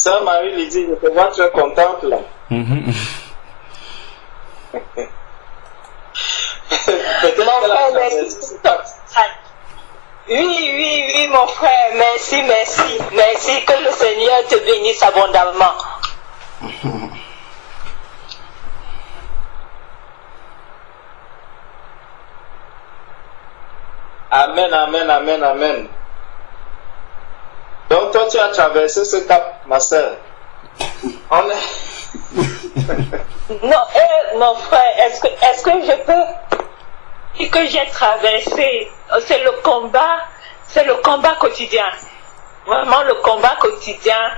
Sœur Marie-Lydie, je te vois très contente là. Peut-être qu'elle a traversé. Oui, mon frère, merci. Merci, que le Seigneur te bénisse abondamment. Amen. Donc toi, tu as traversé ce cap, ma sœur. Non, mon frère, est-ce que je peux dire que j'ai traversé? C'est le combat quotidien. Vraiment le combat quotidien.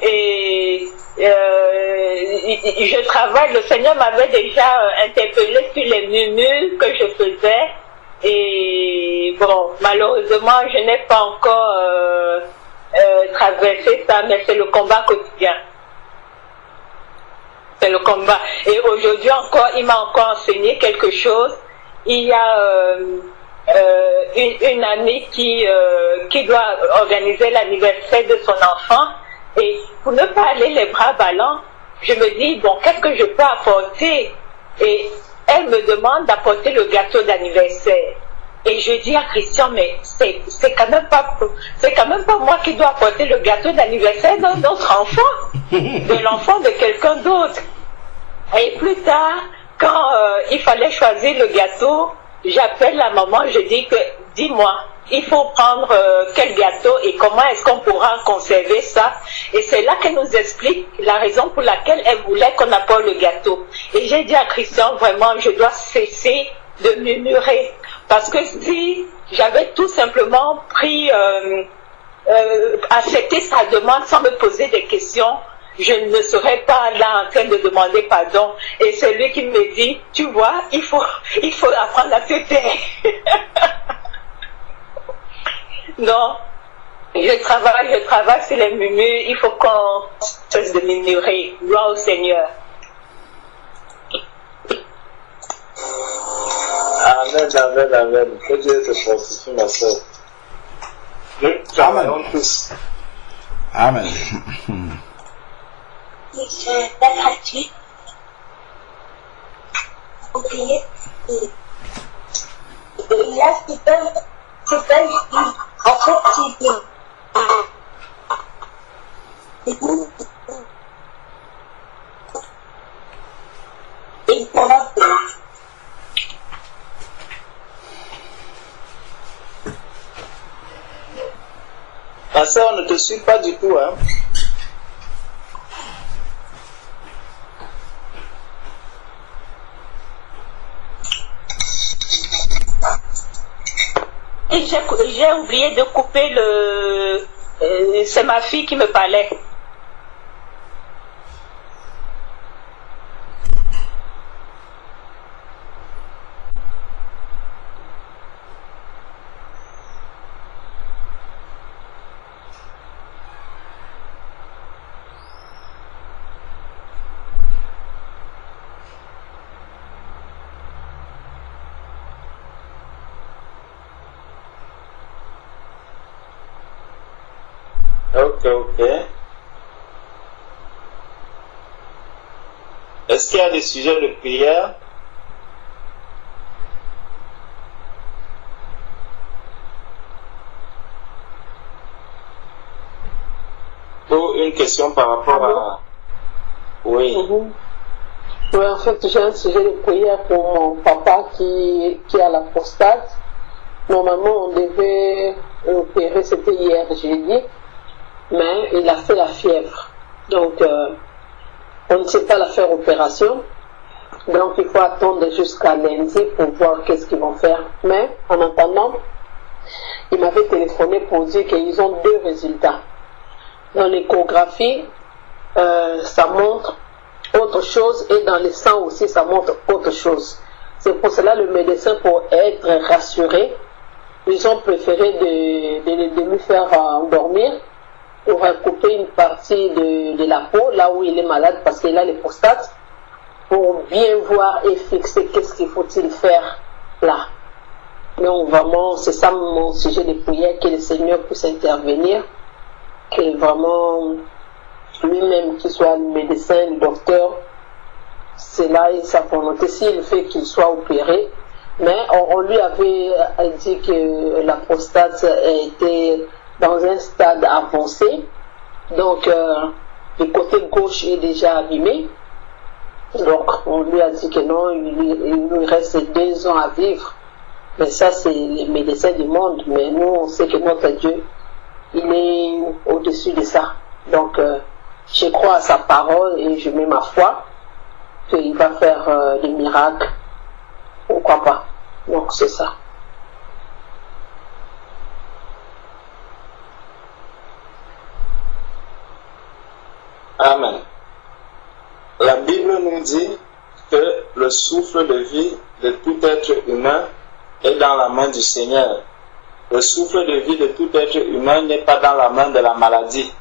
Et je travaille, le Seigneur m'avait déjà interpellé sur les murmures que je faisais. Et bon, malheureusement, je n'ai pas encore traversé ça, mais c'est le combat quotidien. C'est le combat. Et aujourd'hui encore, il m'a encore enseigné quelque chose. Il y a une amie qui doit organiser l'anniversaire de son enfant. Et pour ne pas aller les bras ballants, je me dis, bon, qu'est-ce que je peux apporter? Et elle me demande d'apporter le gâteau d'anniversaire. Et je dis à Christian, mais c'est quand même pas moi qui dois apporter le gâteau d'anniversaire de notre enfant, de l'enfant de quelqu'un d'autre. Et plus tard, quand il fallait choisir le gâteau, j'appelle la maman, je dis que, dis-moi, il faut prendre quel gâteau et comment est-ce qu'on pourra conserver ça. Et c'est là qu'elle nous explique la raison pour laquelle elle voulait qu'on apporte le gâteau. Et j'ai dit à Christian, vraiment, je dois cesser de murmurer. Parce que si j'avais tout simplement pris, accepté sa demande sans me poser des questions, je ne serais pas là en train de demander pardon. Et c'est lui qui me dit, tu vois, il faut apprendre à te taire. Non, je travaille sur les murmures, il faut qu'on cesse de murmurer. Gloire au Seigneur. Amen. Que Dieu te fortifie, ma soeur. Nous travaillons tous. Amen. Ma soeur, on ne te suit pas du tout, hein. Et j'ai oublié de couper le... c'est ma fille qui me parlait. Ok. Est-ce qu'il y a des sujets de prière? Ou une question par rapport à... Oui. Oui, en fait, j'ai un sujet de prière pour mon papa qui a la prostate. Normalement, on devait opérer, c'était hier, jeudi, mais il a fait la fièvre. Donc, on ne sait pas la faire opération. Donc, il faut attendre jusqu'à lundi pour voir qu'est-ce qu'ils vont faire. Mais, en attendant, il m'avait téléphoné pour dire qu'ils ont 2 résultats. Dans l'échographie, ça montre autre chose et dans le sang aussi, ça montre autre chose. C'est pour cela le médecin, pour être rassuré, ils ont préféré de lui faire endormir pour couper une partie de la peau, là où il est malade, parce qu'il a les prostates, pour bien voir et fixer qu'est-ce qu'il faut-il faire là. Donc vraiment, c'est ça mon sujet de prière, que le Seigneur puisse intervenir, que vraiment lui-même, qu'il soit le médecin, le docteur, c'est là sa volonté, s'il fait qu'il soit opéré. Mais on lui avait dit que la prostate était dans un stade avancé, donc le côté gauche est déjà abîmé. Donc on lui a dit que non, il lui reste 2 ans à vivre. Mais ça, c'est les médecins du monde. Mais nous, on sait que notre Dieu, il est au-dessus de ça. Donc je crois à sa parole et je mets ma foi qu'il va faire des miracles. Pourquoi pas? Donc c'est ça. Amen. La Bible nous dit que le souffle de vie de tout être humain est dans la main du Seigneur. Le souffle de vie de tout être humain n'est pas dans la main de la maladie.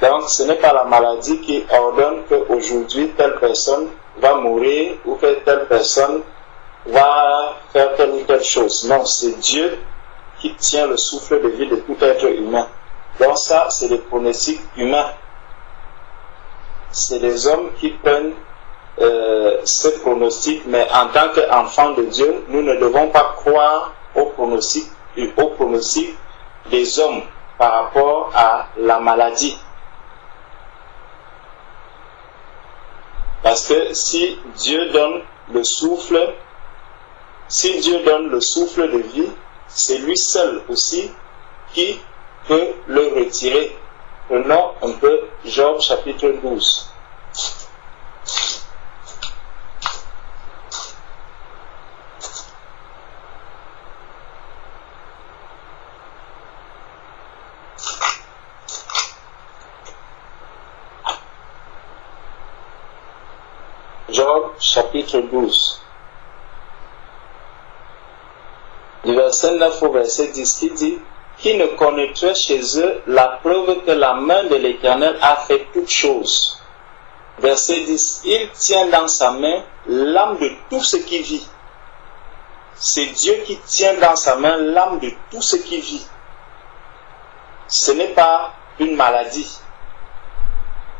Donc ce n'est pas la maladie qui ordonne qu'aujourd'hui telle personne va mourir ou que telle personne va faire telle ou telle chose. Non, c'est Dieu qui tient le souffle de vie de tout être humain. Donc ça, c'est le pronostic humain. C'est les hommes qui prennent ce pronostic, mais en tant qu'enfants de Dieu, nous ne devons pas croire au pronostic des hommes par rapport à la maladie. Parce que si Dieu donne le souffle de vie, c'est lui seul aussi qui peut le retirer. Prenons un peu Job chapitre 12. Job chapitre 12. Du verset 9 au verset 10 qui dit: qui ne connaîtrait chez eux la preuve que la main de l'Éternel a fait toutes choses. Verset 10. Il tient dans sa main l'âme de tout ce qui vit. C'est Dieu qui tient dans sa main l'âme de tout ce qui vit. Ce n'est pas une maladie.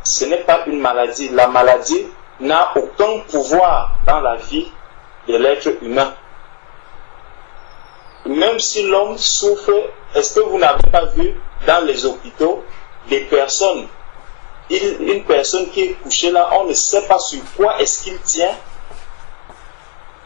Ce n'est pas une maladie. La maladie n'a aucun pouvoir dans la vie de l'être humain. Même si l'homme souffre, est-ce que vous n'avez pas vu dans les hôpitaux des personnes, une personne qui est couchée là, on ne sait pas sur quoi est-ce qu'il tient,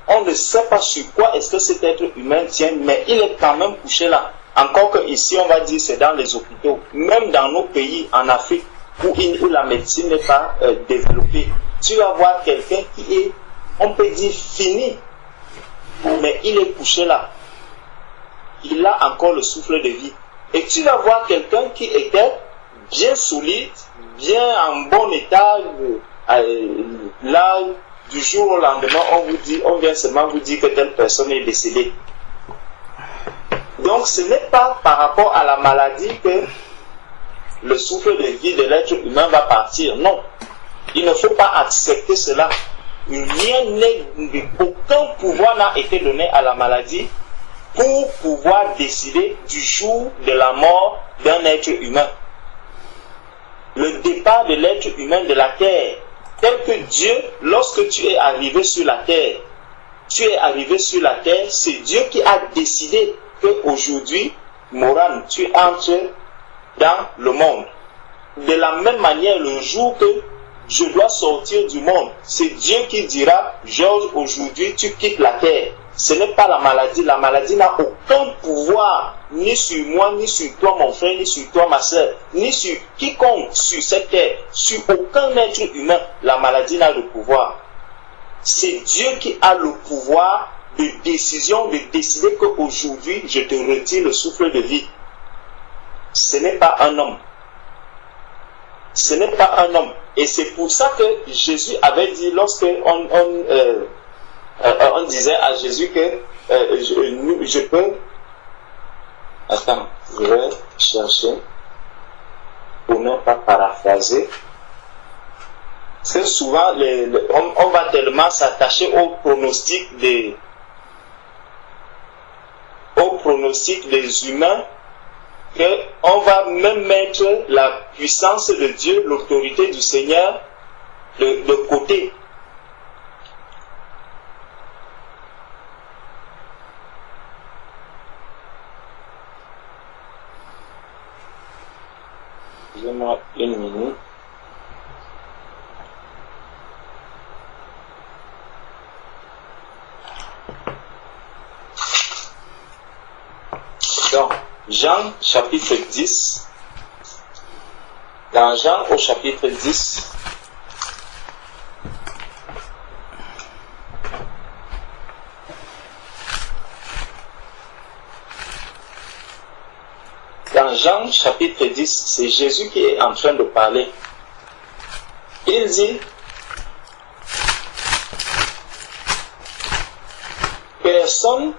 on ne sait pas sur quoi est-ce que cet être humain tient, mais il est quand même couché là. Encore que ici on va dire c'est dans les hôpitaux, même dans nos pays en Afrique où la médecine n'est pas développée, tu vas voir quelqu'un qui est, on peut dire fini, mais il est couché là. Il a encore le souffle de vie. Et tu vas voir quelqu'un qui était bien solide, bien en bon état, là, du jour au lendemain, on vient seulement vous dire que telle personne est décédée. Donc ce n'est pas par rapport à la maladie que le souffle de vie de l'être humain va partir. Non, il ne faut pas accepter cela. Aucun pouvoir n'a été donné à la maladie pour pouvoir décider du jour de la mort d'un être humain. Le départ de l'être humain de la terre, tel que Dieu, lorsque tu es arrivé sur la terre, c'est Dieu qui a décidé qu'aujourd'hui, Moran, tu entres dans le monde. De la même manière, le jour que je dois sortir du monde, c'est Dieu qui dira: Georges, aujourd'hui tu quittes la terre. Ce n'est pas la maladie. La maladie n'a aucun pouvoir, ni sur moi, ni sur toi, mon frère, ni sur toi, ma soeur, ni sur quiconque sur cette terre. Sur aucun être humain, la maladie n'a de pouvoir. C'est Dieu qui a le pouvoir de décision, de décider qu'aujourd'hui, je te retire le souffle de vie. Ce n'est pas un homme. Ce n'est pas un homme. Et c'est pour ça que Jésus avait dit, lorsque on disait à Jésus que je peux... Attends, je vais chercher pour ne pas paraphraser. Parce que souvent, on va tellement s'attacher au pronostic des humains qu'on va même mettre la puissance de Dieu, l'autorité du Seigneur de côté. Excusez-moi une minute. Dans Jean chapitre 10, dans Jean au chapitre 10, dans Jean chapitre 10, c'est Jésus qui est en train de parler. Il dit, personne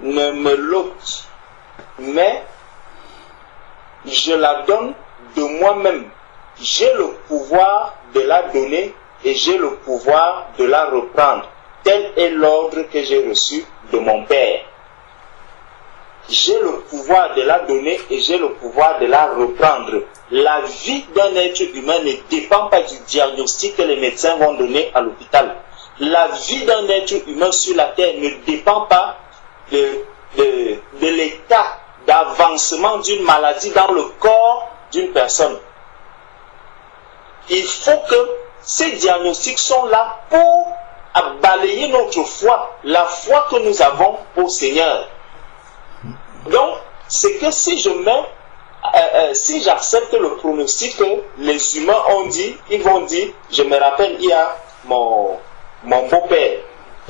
ne me l'ôte, mais je la donne de moi-même. J'ai le pouvoir de la donner et j'ai le pouvoir de la reprendre. Tel est l'ordre que j'ai reçu de mon Père. J'ai le pouvoir de la donner et j'ai le pouvoir de la reprendre. La vie d'un être humain ne dépend pas du diagnostic que les médecins vont donner à l'hôpital. La vie d'un être humain sur la terre ne dépend pas de l'état d'avancement d'une maladie dans le corps d'une personne. Il faut que ces diagnostics sont là pour balayer notre foi, la foi que nous avons au Seigneur. Donc, c'est que si je mets, si j'accepte le pronostic que les humains ont dit, ils vont dire, je me rappelle, il y a mon beau-père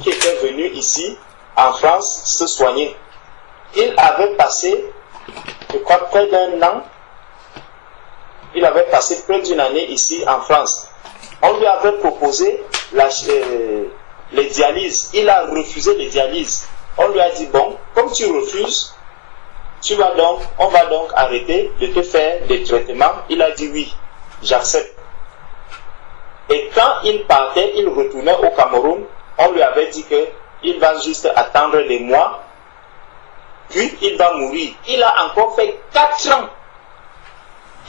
qui était venu ici en France se soigner. Il avait passé, je crois, près d'un an. Il avait passé près d'une année ici en France. On lui avait proposé les dialyses. Il a refusé les dialyses. On lui a dit, bon, comme tu refuses, on va donc arrêter de te faire des traitements. Il a dit oui, j'accepte. Et quand il partait, il retournait au Cameroun, on lui avait dit qu'il va juste attendre des mois, puis il va mourir. Il a encore fait 4 ans.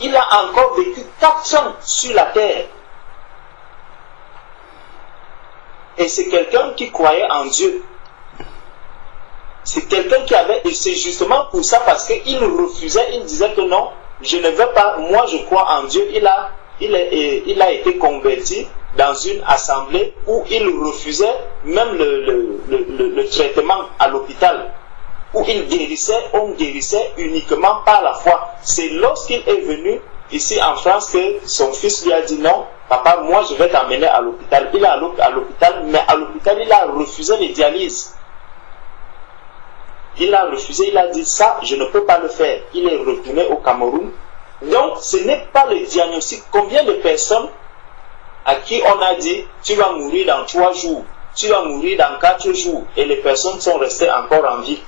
Il a encore vécu 4 ans sur la terre. Et c'est quelqu'un qui croyait en Dieu. C'est quelqu'un qui avait, et c'est justement pour ça, parce qu'il refusait, il disait que non, je ne veux pas, moi je crois en Dieu. Il a été converti dans une assemblée où il refusait même le traitement à l'hôpital, où on guérissait uniquement par la foi. C'est lorsqu'il est venu ici en France que son fils lui a dit non, papa, moi je vais t'amener à l'hôpital. Il est à l'hôpital, mais à l'hôpital il a refusé les dialyses. Il a refusé, il a dit ça, je ne peux pas le faire. Il est retourné au Cameroun. Donc, ce n'est pas le diagnostic. Combien de personnes à qui on a dit, tu vas mourir dans 3 jours, tu vas mourir dans 4 jours, et les personnes sont restées encore en vie.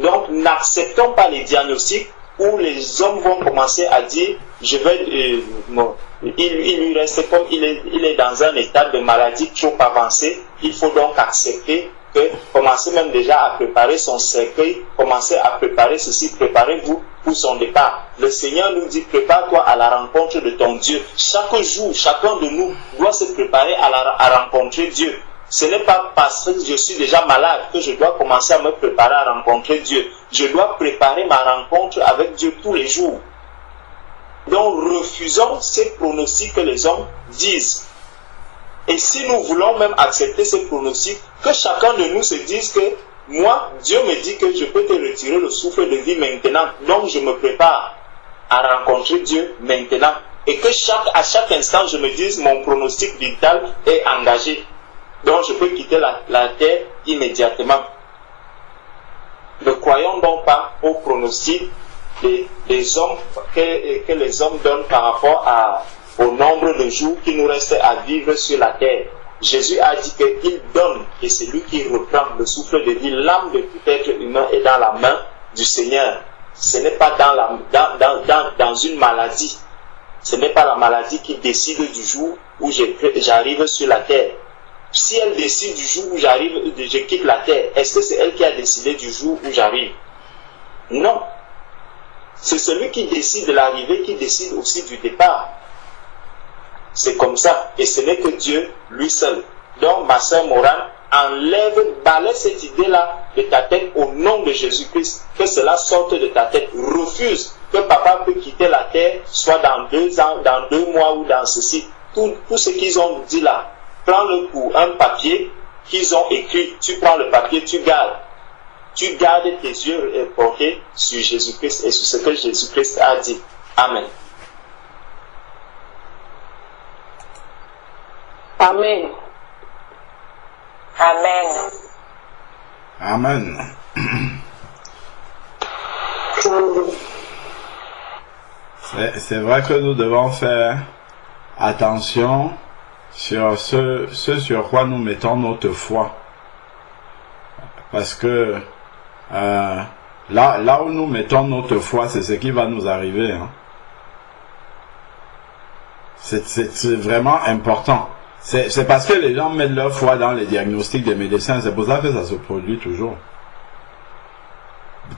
Donc, n'acceptons pas les diagnostics où les hommes vont commencer à dire, je vais, il lui reste comme il est dans un état de maladie trop avancé, il faut donc accepter que commencez même déjà à préparer son cercueil, commencez à préparer ceci, préparez-vous pour son départ. Le Seigneur nous dit, prépare-toi à la rencontre de ton Dieu. Chaque jour, chacun de nous doit se préparer à rencontrer Dieu. Ce n'est pas parce que je suis déjà malade que je dois commencer à me préparer à rencontrer Dieu. Je dois préparer ma rencontre avec Dieu tous les jours. Donc refusons ces pronostics que les hommes disent. Et si nous voulons même accepter ces pronostics, que chacun de nous se dise que moi, Dieu me dit que je peux te retirer le souffle de vie maintenant. Donc je me prépare à rencontrer Dieu maintenant. Et que à chaque instant, je me dise mon pronostic vital est engagé. Donc je peux quitter la terre immédiatement. Ne croyons donc pas aux pronostics des hommes que les hommes donnent par rapport au nombre de jours qui nous restent à vivre sur la terre. Jésus a dit qu'il donne, et c'est lui qui reprend le souffle de vie. L'âme de tout être humain est dans la main du Seigneur. Ce n'est pas dans une maladie. Ce n'est pas la maladie qui décide du jour où j'arrive sur la terre. Si elle décide du jour où je quitte la terre, est-ce que c'est elle qui a décidé du jour où j'arrive? Non. C'est celui qui décide de l'arrivée, qui décide aussi du départ. C'est comme ça. Et ce n'est que Dieu, lui seul. Donc, ma sœur Morane, balaie cette idée-là de ta tête au nom de Jésus-Christ. Que cela sorte de ta tête. Refuse que papa peut quitter la terre, soit dans 2 ans, dans 2 mois ou dans ceci. Tout ce qu'ils ont dit là, prends-le pour un papier qu'ils ont écrit. Tu prends le papier, tu gardes. Tu gardes tes yeux portés sur Jésus-Christ et sur ce que Jésus-Christ a dit. Amen. Amen. Amen. Amen. C'est vrai que nous devons faire attention sur ce sur quoi nous mettons notre foi. Parce que là où nous mettons notre foi, c'est ce qui va nous arriver. Hein. C'est vraiment important. C'est parce que les gens mettent leur foi dans les diagnostics des médecins, c'est pour ça que ça se produit toujours.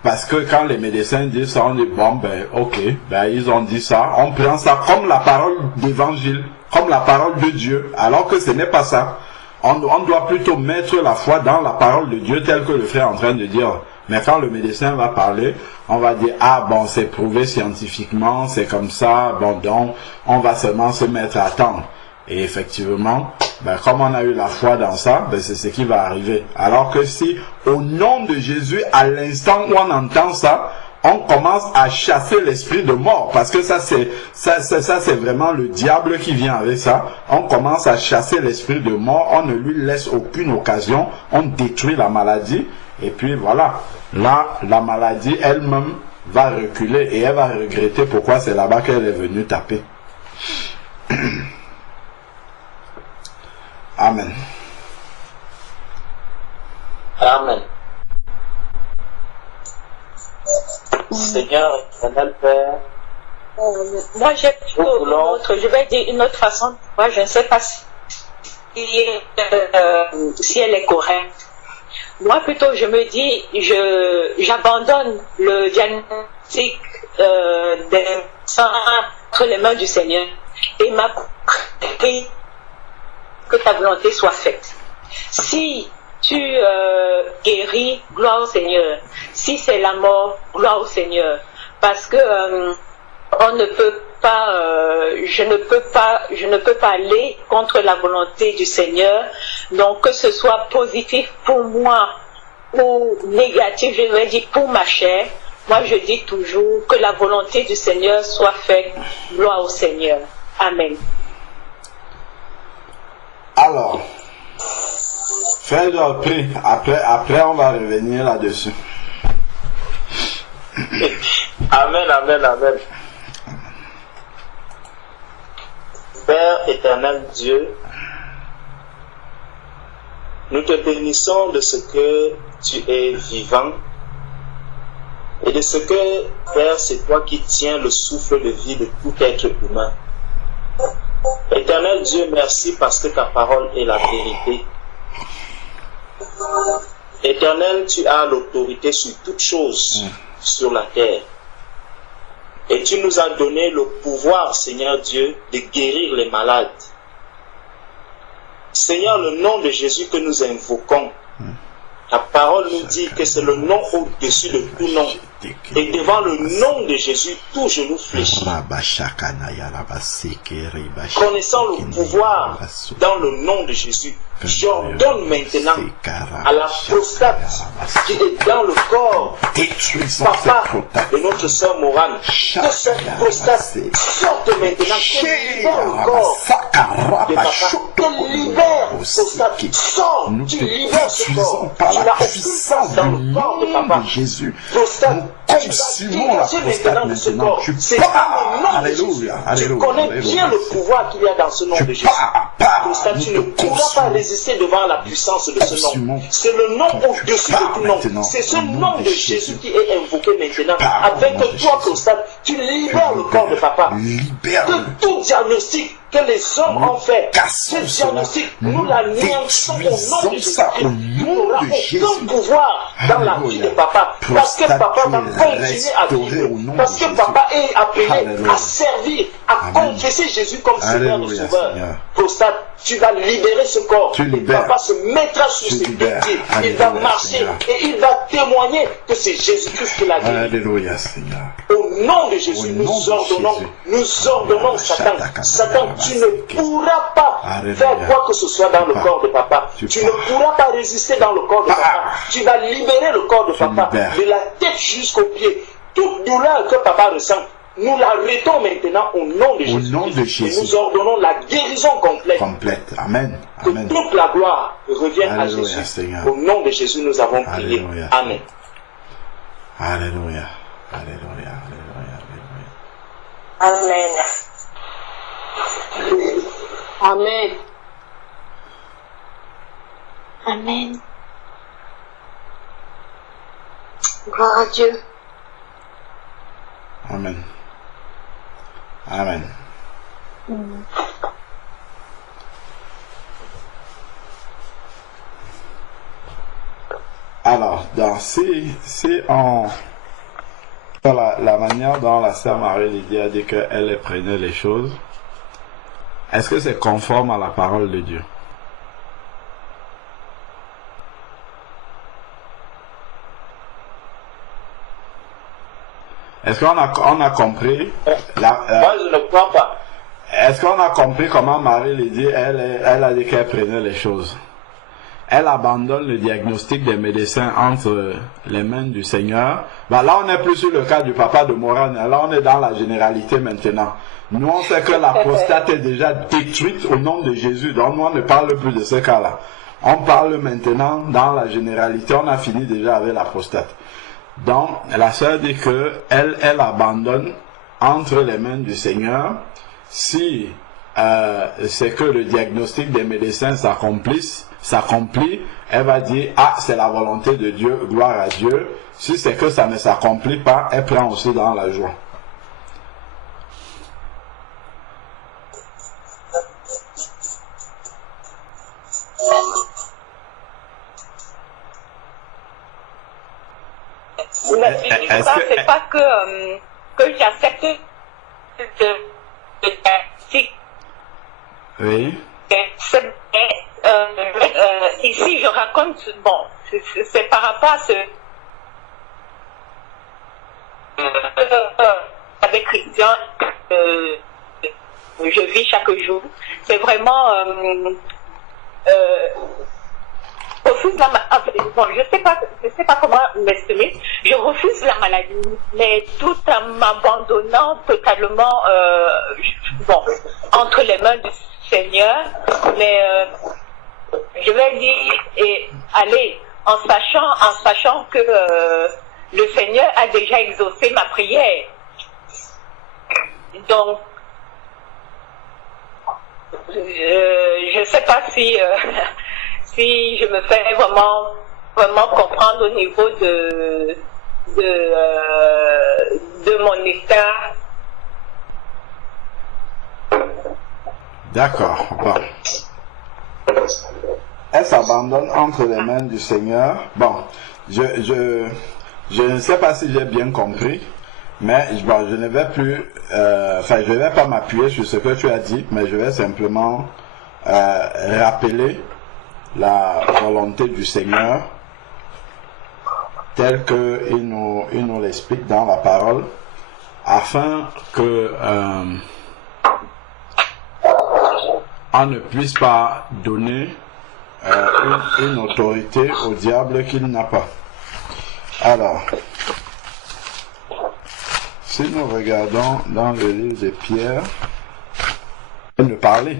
Parce que quand les médecins disent ça, on dit bon ben ok, ben ils ont dit ça, on prend ça comme la parole d'évangile, comme la parole de Dieu, alors que ce n'est pas ça. On doit plutôt mettre la foi dans la parole de Dieu telle que le frère est en train de dire. Mais quand le médecin va parler, on va dire ah bon c'est prouvé scientifiquement, c'est comme ça, bon donc on va seulement se mettre à attendre. Et effectivement, ben, comme on a eu la foi dans ça, ben, c'est ce qui va arriver. Alors que si, au nom de Jésus, à l'instant où on entend ça, on commence à chasser l'esprit de mort, parce que ça c'est vraiment le diable qui vient avec ça. On commence à chasser l'esprit de mort, on ne lui laisse aucune occasion, on détruit la maladie, et puis voilà. Là, la maladie elle-même va reculer et elle va regretter pourquoi c'est là-bas qu'elle est venue taper. Amen. Amen. Seigneur, éternel Père, moi j'ai plutôt une autre, je vais dire une autre façon. Moi je ne sais pas si elle est correcte. Moi plutôt je me dis, j'abandonne le diagnostic des sangs entre les mains du Seigneur et ma prière que ta volonté soit faite. Si tu guéris, gloire au Seigneur. Si c'est la mort, gloire au Seigneur. Parce que on ne peut pas, je ne peux pas aller contre la volonté du Seigneur. Donc que ce soit positif pour moi ou négatif, je vais dire pour ma chair. Moi je dis toujours que la volonté du Seigneur soit faite. Gloire au Seigneur. Amen. Alors, fais le prix. Après, on va revenir là-dessus. Amen, amen, amen. Père éternel Dieu, nous te bénissons de ce que tu es vivant et de ce que, Père, c'est toi qui tiens le souffle de vie de tout être humain. Éternel Dieu, merci parce que ta parole est la vérité. Éternel, tu as l'autorité sur toutes choses sur la terre. Et tu nous as donné le pouvoir, Seigneur Dieu, de guérir les malades. Seigneur, le nom de Jésus que nous invoquons, ta parole nous dit que c'est le nom au-dessus de tout nom. Et devant le nom de Jésus, tout genou fléchit. Connaissant le pouvoir dans le nom de Jésus, j'ordonne maintenant à la prostate qui est dans le corps, papa de notre sœur Morane, que cette prostate sorte maintenant, qu'elle libère le corps de papa, qu'elle libère la prostate, sort, tu libères ce corps, tu n'as aucune place dans le corps de papa. Prostate, consumons la prostate maintenant. C'est alléluia, tu connais bien le pouvoir qu'il y a dans ce nom de Jésus. Prostate, tu ne pourras pas résister devant la puissance de ce nom. C'est le nom au-dessus de tout nom. C'est ce nom de Jésus qui est invoqué maintenant. Avec toi, prostate, tu libères le corps de papa. Que tout diagnostic que les hommes ont fait. Ce cassons diagnostic, cela. nous l'anéantissons au nom de Détruisons Jésus. ça au Il nom n'aura de Jésus. aucun pouvoir dans la vie de papa. Parce que papa va continuer à vivre. Parce que papa est appelé à servir, à confesser Jésus comme Seigneur et Sauveur. Pour ça, tu vas libérer ce corps. Papa se mettra sur ses pieds. Il va marcher et il va témoigner que c'est Jésus-Christ qui l'a dit. Alléluia, Seigneur. Au nom de Jésus, nous ordonnons Satan. Satan, tu ne pourras pas faire quoi que ce soit dans le corps de papa. Tu ne pourras pas résister dans le corps de papa. Tu vas libérer le corps de papa, de la tête jusqu'aux pieds. Toute douleur que papa ressent, nous l'arrêtons maintenant au nom de Jésus. Et nous ordonnons la guérison complète. Amen. Que toute la gloire revienne à Jésus. Seigneur. Au nom de Jésus, nous avons prié. Amen. Alléluia. Amen. Amen. Amen. Gloire à Dieu. Amen. Alors, la manière dont la sœur Marie-Lydie a dit qu'elle prenait les choses, est-ce que c'est conforme à la parole de Dieu? Est-ce qu'on a compris moi, je ne crois pas. Est-ce qu'on a compris comment Marie-Lydie, elle a dit qu'elle prenait les choses? Elle abandonne le diagnostic des médecins entre les mains du Seigneur. Là, on n'est plus sur le cas du papa de Morane. Là, on est dans la généralité maintenant. Nous, on sait que la prostate est déjà détruite au nom de Jésus. Donc, nous, on ne parle plus de ce cas-là. On parle maintenant dans la généralité. On a fini déjà avec la prostate. Donc, la sœur dit que elle abandonne entre les mains du Seigneur. Si c'est que le diagnostic des médecins s'accomplit, elle va dire, c'est la volonté de Dieu, gloire à Dieu. Si c'est que ça ne s'accomplit pas, elle prend aussi dans la joie. C'est pas que j'accepte de oui. Ici, je raconte, c'est par rapport à ce avec Christian, je vis chaque jour. C'est vraiment refuse la maladie. Bon, je sais pas comment m'exprimer. Je refuse la maladie, mais tout en m'abandonnant totalement, entre les mains du Seigneur. Mais je vais dire, allez, en sachant que le Seigneur a déjà exaucé ma prière. Donc, je sais pas si si je me fais vraiment comprendre au niveau de mon état. D'accord. Bon. Elle s'abandonne entre les mains du Seigneur. Bon, je ne sais pas si j'ai bien compris, mais je ne vais plus, je ne vais pas m'appuyer sur ce que tu as dit, mais je vais simplement rappeler la volonté du Seigneur telle qu'il nous l'explique dans la parole, afin que on ne puisse pas donner une autorité au diable qu'il n'a pas. Alors, si nous regardons dans le livre de Pierre, il nous parlait.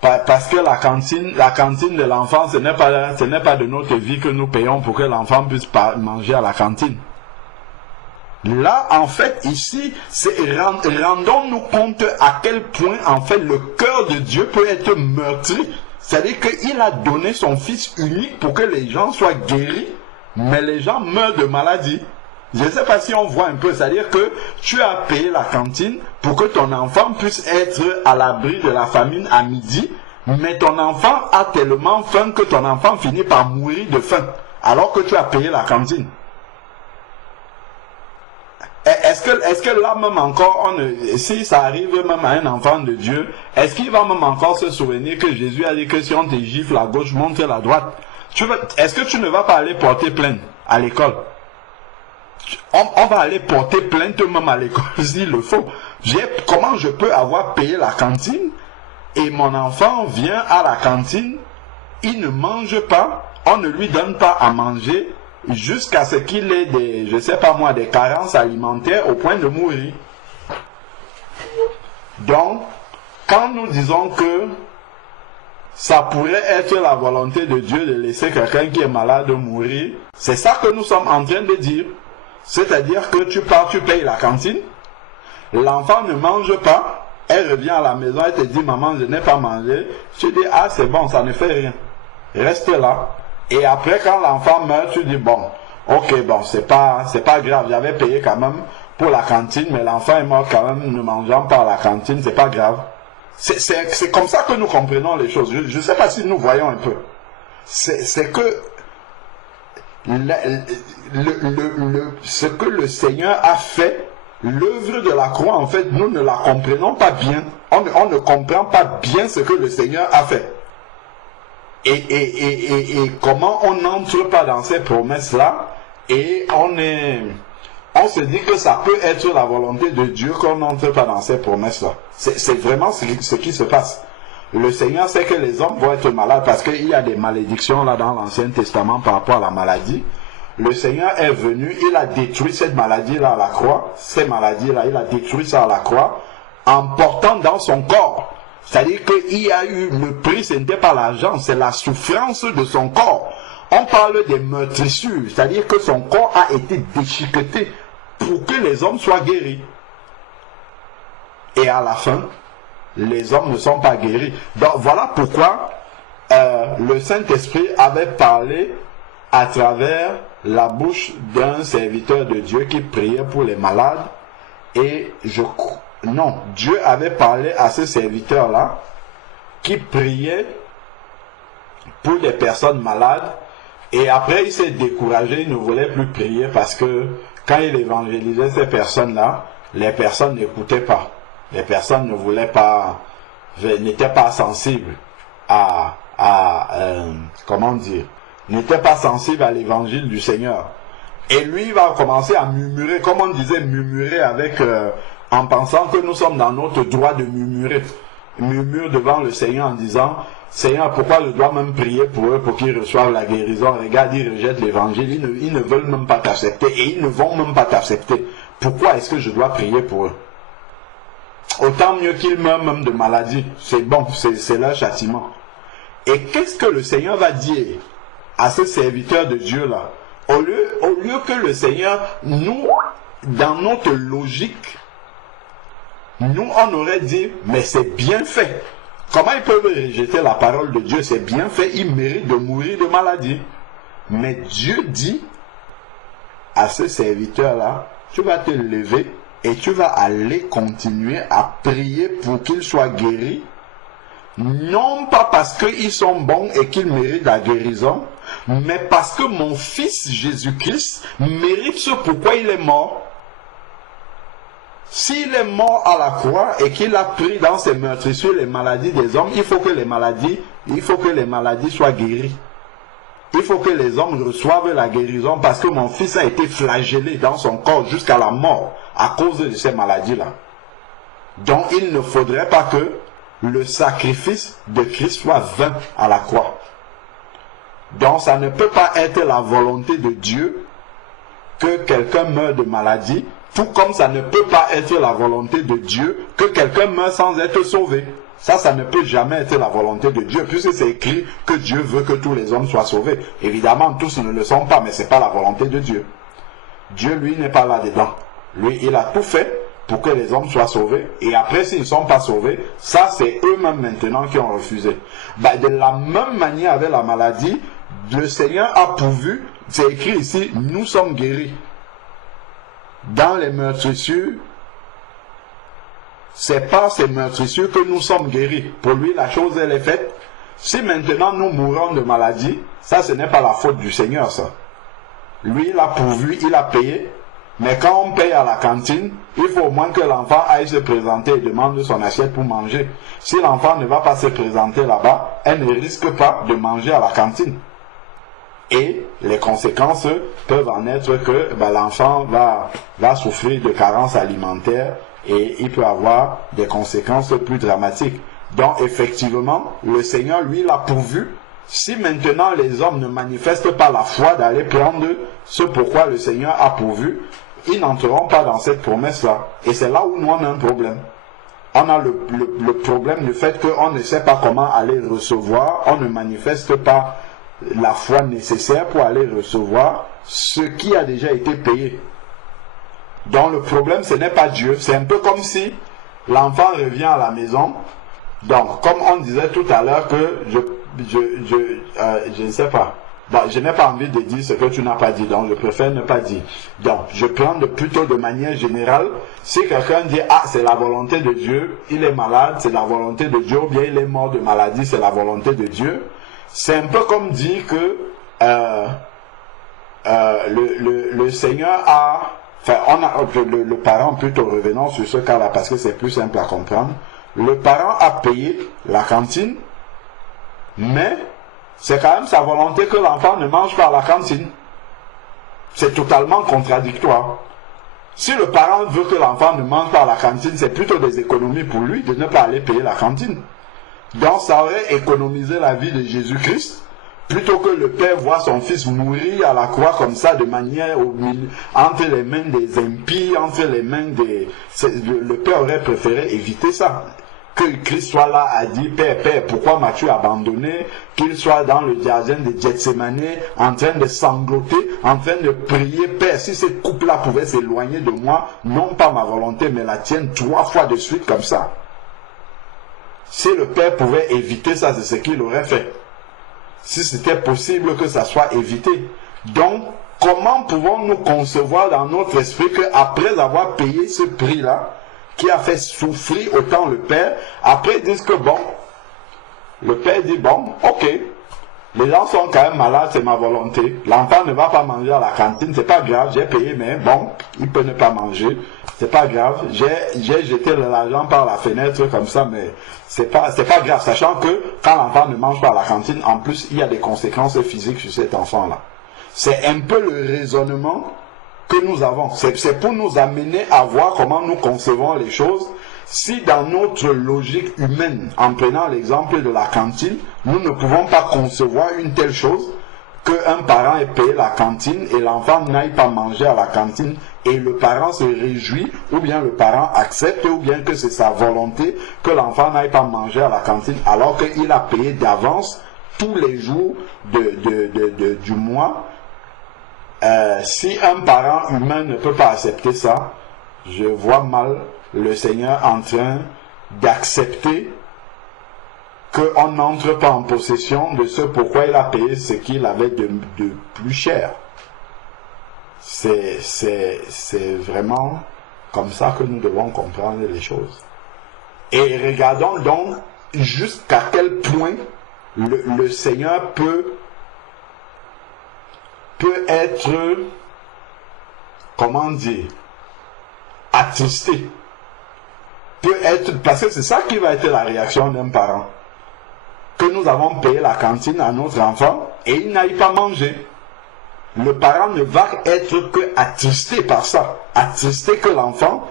Parce que la cantine de l'enfant, ce n'est pas de notre vie que nous payons pour que l'enfant puisse manger à la cantine. Là, en fait, ici, rendons-nous compte à quel point, en fait, le cœur de Dieu peut être meurtri. C'est-à-dire qu'il a donné son Fils unique pour que les gens soient guéris, mais les gens meurent de maladie. Je ne sais pas si on voit un peu, c'est-à-dire que tu as payé la cantine pour que ton enfant puisse être à l'abri de la famine à midi, mais ton enfant a tellement faim que ton enfant finit par mourir de faim, alors que tu as payé la cantine. Est-ce que là même encore, si ça arrive même à un enfant de Dieu, est-ce qu'il va même encore se souvenir que Jésus a dit que si on te gifle à gauche, montre la droite? Est-ce que tu ne vas pas aller porter plainte à l'école? On va aller porter plainte même à l'école s'il le faut. Comment je peux avoir payé la cantine et mon enfant vient à la cantine, il ne mange pas, on ne lui donne pas à manger jusqu'à ce qu'il ait des carences alimentaires au point de mourir. Donc, quand nous disons que ça pourrait être la volonté de Dieu de laisser quelqu'un qui est malade mourir, c'est ça que nous sommes en train de dire. C'est-à-dire que tu pars, tu payes la cantine, l'enfant ne mange pas, elle revient à la maison, elle te dit, maman, je n'ai pas mangé. Tu dis, ah, c'est bon, ça ne fait rien. Reste là. Et après, quand l'enfant meurt, tu dis, bon, ok, bon, c'est pas grave, j'avais payé quand même pour la cantine, mais l'enfant est mort quand même, ne mangeant pas à la cantine, c'est pas grave. C'est comme ça que nous comprenons les choses. Je ne sais pas si nous voyons un peu. C'est que ce que le Seigneur a fait, l'œuvre de la croix, en fait, nous ne la comprenons pas bien. On ne comprend pas bien ce que le Seigneur a fait. Et comment on n'entre pas dans ces promesses-là, et on se dit que ça peut être la volonté de Dieu qu'on n'entre pas dans ces promesses-là. C'est vraiment ce qui se passe. Le Seigneur sait que les hommes vont être malades parce qu'il y a des malédictions là dans l'Ancien Testament par rapport à la maladie. Le Seigneur est venu, il a détruit cette maladie-là à la croix, ces maladies-là, il a détruit ça à la croix, en portant dans son corps. C'est-à-dire qu'il y a eu le prix, ce n'était pas l'argent, c'est la souffrance de son corps. On parle des meurtrissures, c'est-à-dire que son corps a été déchiqueté pour que les hommes soient guéris. Et à la fin, les hommes ne sont pas guéris. Donc voilà pourquoi le Saint-Esprit avait parlé à travers la bouche d'un serviteur de Dieu qui priait pour les malades. Et Dieu avait parlé à ce serviteur-là qui priait pour les personnes malades. Et après, il s'est découragé, il ne voulait plus prier parce que quand il évangélisait ces personnes-là, les personnes n'écoutaient pas. Les personnes ne voulaient pas, n'étaient pas sensibles n'étaient pas sensibles à l'évangile du Seigneur. Et lui, il va commencer à murmurer, comme on disait, murmurer en pensant que nous sommes dans notre droit de murmurer. Murmure devant le Seigneur en disant, Seigneur, pourquoi je dois même prier pour eux pour qu'ils reçoivent la guérison? Regarde, ils rejettent l'évangile, ils ne veulent même pas t'accepter et ils ne vont même pas t'accepter. Pourquoi est-ce que je dois prier pour eux? Autant mieux qu'ils meurent même de maladie. C'est bon, c'est leur châtiment. Et qu'est-ce que le Seigneur va dire à ce serviteur de Dieu-là? Au lieu que le Seigneur, nous, dans notre logique, nous, on aurait dit, mais c'est bien fait. Comment ils peuvent rejeter la parole de Dieu? C'est bien fait, ils méritent de mourir de maladie. Mais Dieu dit à ce serviteur-là, tu vas te lever et tu vas aller continuer à prier pour qu'il soit guéri. Non pas parce qu'ils sont bons et qu'ils méritent la guérison, mais parce que mon fils Jésus-Christ mérite ce pourquoi il est mort. S'il est mort à la croix et qu'il a pris dans ses meurtrissures les maladies des hommes, il faut que les maladies soient guéries. Il faut que les hommes reçoivent la guérison parce que mon fils a été flagellé dans son corps jusqu'à la mort à cause de ces maladies-là. Donc il ne faudrait pas que le sacrifice de Christ soit vain à la croix. Donc ça ne peut pas être la volonté de Dieu que quelqu'un meure de maladie, tout comme ça ne peut pas être la volonté de Dieu que quelqu'un meure sans être sauvé. Ça ne peut jamais être la volonté de Dieu, puisque c'est écrit que Dieu veut que tous les hommes soient sauvés. Évidemment, tous ne le sont pas, mais ce n'est pas la volonté de Dieu. Dieu, lui, n'est pas là-dedans. Lui, il a tout fait pour que les hommes soient sauvés. Et après, s'ils ne sont pas sauvés, ça, c'est eux-mêmes maintenant qui ont refusé. De la même manière avec la maladie, le Seigneur a pourvu, c'est écrit ici, nous sommes guéris. dans les meurtrissures, c'est par ces meurtrissures que nous sommes guéris. Pour lui, la chose, elle est faite. Si maintenant nous mourons de maladie, ça, ce n'est pas la faute du Seigneur, ça. Lui, il a pourvu, il a payé. Mais quand on paye à la cantine, il faut au moins que l'enfant aille se présenter et demande son assiette pour manger. Si l'enfant ne va pas se présenter là-bas, elle ne risque pas de manger à la cantine. Et les conséquences peuvent en être que l'enfant va souffrir de carences alimentaires et il peut avoir des conséquences plus dramatiques. Donc effectivement, le Seigneur, lui, l'a pourvu. Si maintenant les hommes ne manifestent pas la foi d'aller prendre ce pourquoi le Seigneur a pourvu, ils n'entreront pas dans cette promesse-là. Et c'est là où nous on a un problème. On a le problème du fait qu'on ne sait pas comment aller recevoir, on ne manifeste pas la foi nécessaire pour aller recevoir ce qui a déjà été payé. Donc le problème, ce n'est pas Dieu. C'est un peu comme si l'enfant revient à la maison. Donc, comme on disait tout à l'heure que je ne sais pas. Bon, je n'ai pas envie de dire ce que tu n'as pas dit, donc je préfère ne pas dire. Donc, je prends plutôt de manière générale, si quelqu'un dit, ah, c'est la volonté de Dieu, il est malade, c'est la volonté de Dieu, ou bien il est mort de maladie, c'est la volonté de Dieu, c'est un peu comme dire que le Seigneur a... Enfin, le parent, plutôt revenons sur ce cas-là, parce que c'est plus simple à comprendre. Le parent a payé la cantine, mais c'est quand même sa volonté que l'enfant ne mange pas à la cantine. C'est totalement contradictoire. Si le parent veut que l'enfant ne mange pas à la cantine, c'est plutôt des économies pour lui de ne pas aller payer la cantine. Donc ça aurait économisé la vie de Jésus-Christ, plutôt que le Père voit son Fils mourir à la croix comme ça, de manière entre les mains des impies, entre les mains des... Le Père aurait préféré éviter ça. Que Christ soit là à dire, Père, pourquoi m'as-tu abandonné? Qu'il soit dans le jardin de Gethsemane, en train de sangloter, en train de prier, Père, si ce couple-là pouvait s'éloigner de moi, non pas ma volonté, mais la tienne, 3 fois de suite comme ça. Si le Père pouvait éviter ça, c'est ce qu'il aurait fait. Si c'était possible que ça soit évité. Donc, comment pouvons-nous concevoir dans notre esprit qu'après avoir payé ce prix-là, qui a fait souffrir autant le Père, après ils disent que bon, le Père dit bon, ok, les gens sont quand même malades, c'est ma volonté, l'enfant ne va pas manger à la cantine, c'est pas grave, j'ai payé, mais bon, il peut ne pas manger, c'est pas grave, j'ai jeté l'argent par la fenêtre comme ça, mais c'est pas grave, sachant que quand l'enfant ne mange pas à la cantine, en plus il y a des conséquences physiques sur cet enfant-là. C'est un peu le raisonnement que nous avons. C'est pour nous amener à voir comment nous concevons les choses. Si dans notre logique humaine, en prenant l'exemple de la cantine, nous ne pouvons pas concevoir une telle chose, qu'un parent ait payé la cantine et l'enfant n'aille pas manger à la cantine et le parent se réjouit, ou bien le parent accepte, ou bien que c'est sa volonté que l'enfant n'aille pas manger à la cantine alors qu'il a payé d'avance tous les jours du mois. Si un parent humain ne peut pas accepter ça, je vois mal le Seigneur en train d'accepter qu'on n'entre pas en possession de ce pourquoi il a payé ce qu'il avait de plus cher. C'est vraiment comme ça que nous devons comprendre les choses. Et regardons donc jusqu'à quel point le Seigneur peut être, comment dire, attristé. Peut être, parce que c'est ça qui va être la réaction d'un parent. Que nous avons payé la cantine à notre enfant et il n'aille pas manger. Le parent ne va être que attristé par ça. Attristé que l'enfant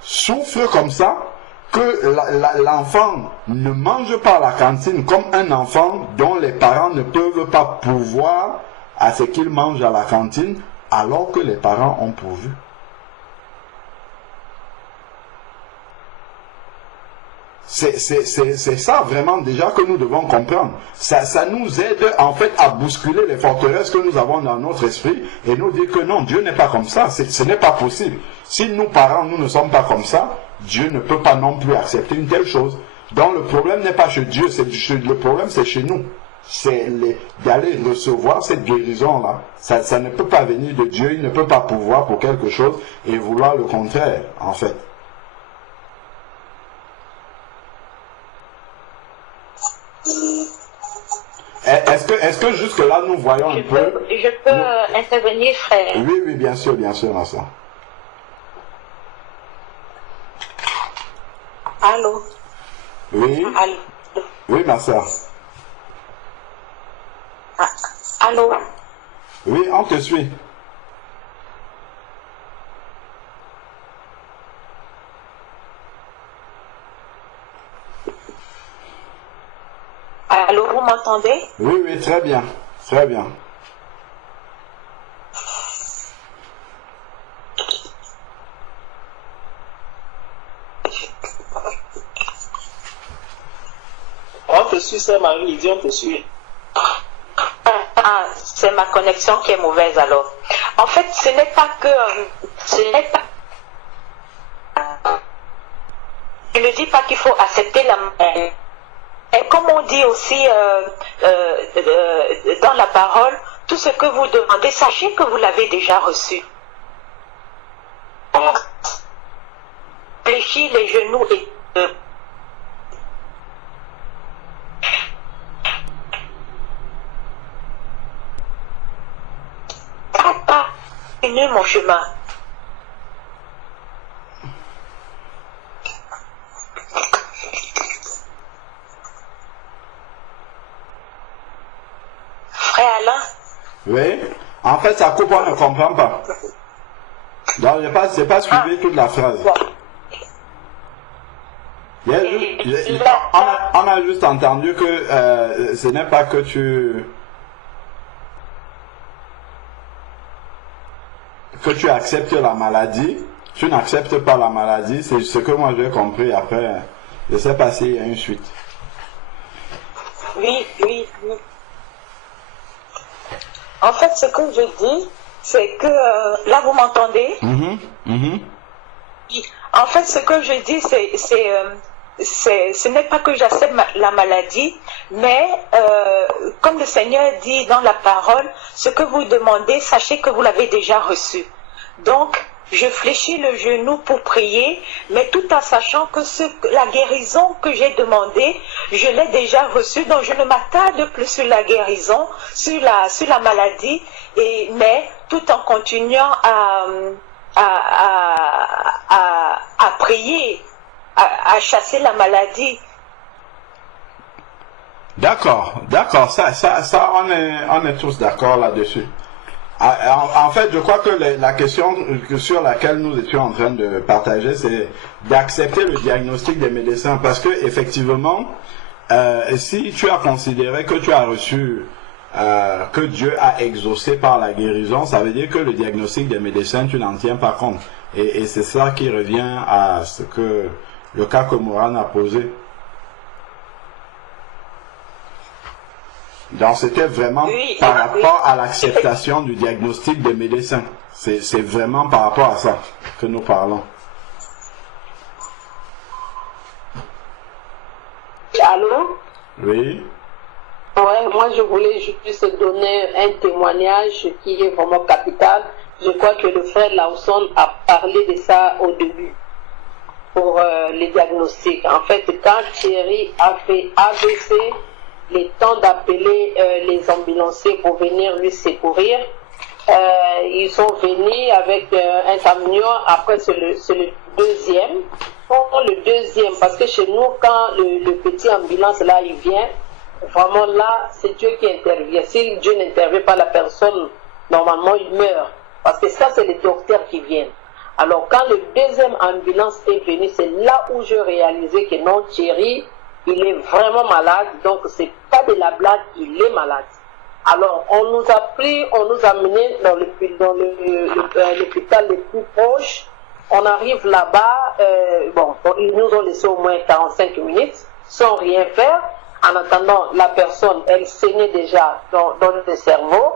souffre comme ça, que l'enfant ne mange pas à la cantine comme un enfant dont les parents ne peuvent pas pourvoir à ce qu'il mange à la cantine, alors que les parents ont pourvu. C'est ça vraiment déjà que nous devons comprendre. Ça nous aide en fait à bousculer les forteresses que nous avons dans notre esprit et nous dire que non, Dieu n'est pas comme ça, ce n'est pas possible. Si nous parents, nous ne sommes pas comme ça, Dieu ne peut pas non plus accepter une telle chose. Donc le problème n'est pas chez Dieu, le problème c'est chez nous. c'est d'aller recevoir cette guérison-là. Ça ne peut pas venir de Dieu, il ne peut pas pouvoir pour quelque chose et vouloir le contraire, en fait. Est-ce que jusque-là, nous voyons un peu... Je peux intervenir, frère. Oui, bien sûr, ma soeur. Allô? Oui, Allô? oui, ma soeur. Allô? Oui, on te suit. Allô, vous m'entendez? Oui, très bien, très bien. On te suit, c'est Marie-Lydie, on te suit. Ah, c'est ma connexion qui est mauvaise alors. En fait, ce n'est pas que... Je ne dis pas qu'il faut accepter la... Et comme on dit aussi dans la parole, tout ce que vous demandez, sachez que vous l'avez déjà reçu. Fléchis les genoux et... Continue mon chemin. Frère Alain? Oui, en fait, ça coupe, on ne comprend pas. Donc, je n'ai pas suivi toute la phrase. Bon. On a juste entendu que ce n'est pas que tu acceptes la maladie, tu n'acceptes pas la maladie, c'est ce que moi j'ai compris. Après, je ne sais pas s'il y a une suite. Oui. En fait, ce que je dis, c'est que là, vous m'entendez? En fait, ce que je dis, ce n'est pas que j'accepte la maladie, mais comme le Seigneur dit dans la parole, ce que vous demandez, sachez que vous l'avez déjà reçu. Donc, je fléchis le genou pour prier, mais tout en sachant que la guérison que j'ai demandée, je l'ai déjà reçue, donc je ne m'attarde plus sur la guérison, sur la maladie, mais tout en continuant à prier, à chasser la maladie. D'accord, ça on est tous d'accord là-dessus. En fait, je crois que la question sur laquelle nous étions en train de partager, c'est d'accepter le diagnostic des médecins, parce que effectivement, si tu as considéré que tu as reçu, que Dieu a exaucé par la guérison, ça veut dire que le diagnostic des médecins, tu n'en tiens pas compte. Et c'est ça qui revient à ce que le cas que Moran a posé. Donc c'était vraiment par rapport à l'acceptation du diagnostic des médecins. C'est vraiment par rapport à ça que nous parlons. Allô? Oui. Ouais, moi je voulais juste donner un témoignage qui est vraiment capital. Je crois que le frère Lawson a parlé de ça au début pour les diagnostics. En fait, quand Thierry a fait AVC, le temps d'appeler les ambulanciers pour venir lui secourir, ils sont venus avec un camion. Après, c'est le deuxième. Le deuxième, parce que chez nous, quand le petit ambulance là, il vient, vraiment là, c'est Dieu qui intervient. Si Dieu n'intervient pas, la personne, normalement, il meurt. Parce que ça, c'est les docteurs qui viennent. Alors, quand le deuxième ambulance est venu, c'est là où je réalisais que non, Thierry, il est vraiment malade, donc c'est pas de la blague, il est malade. Alors, on nous a pris, on nous a menés dans l'hôpital le plus proche. On arrive là-bas, ils nous ont laissé au moins 45 minutes sans rien faire. En attendant, la personne, elle saignait déjà dans le cerveau.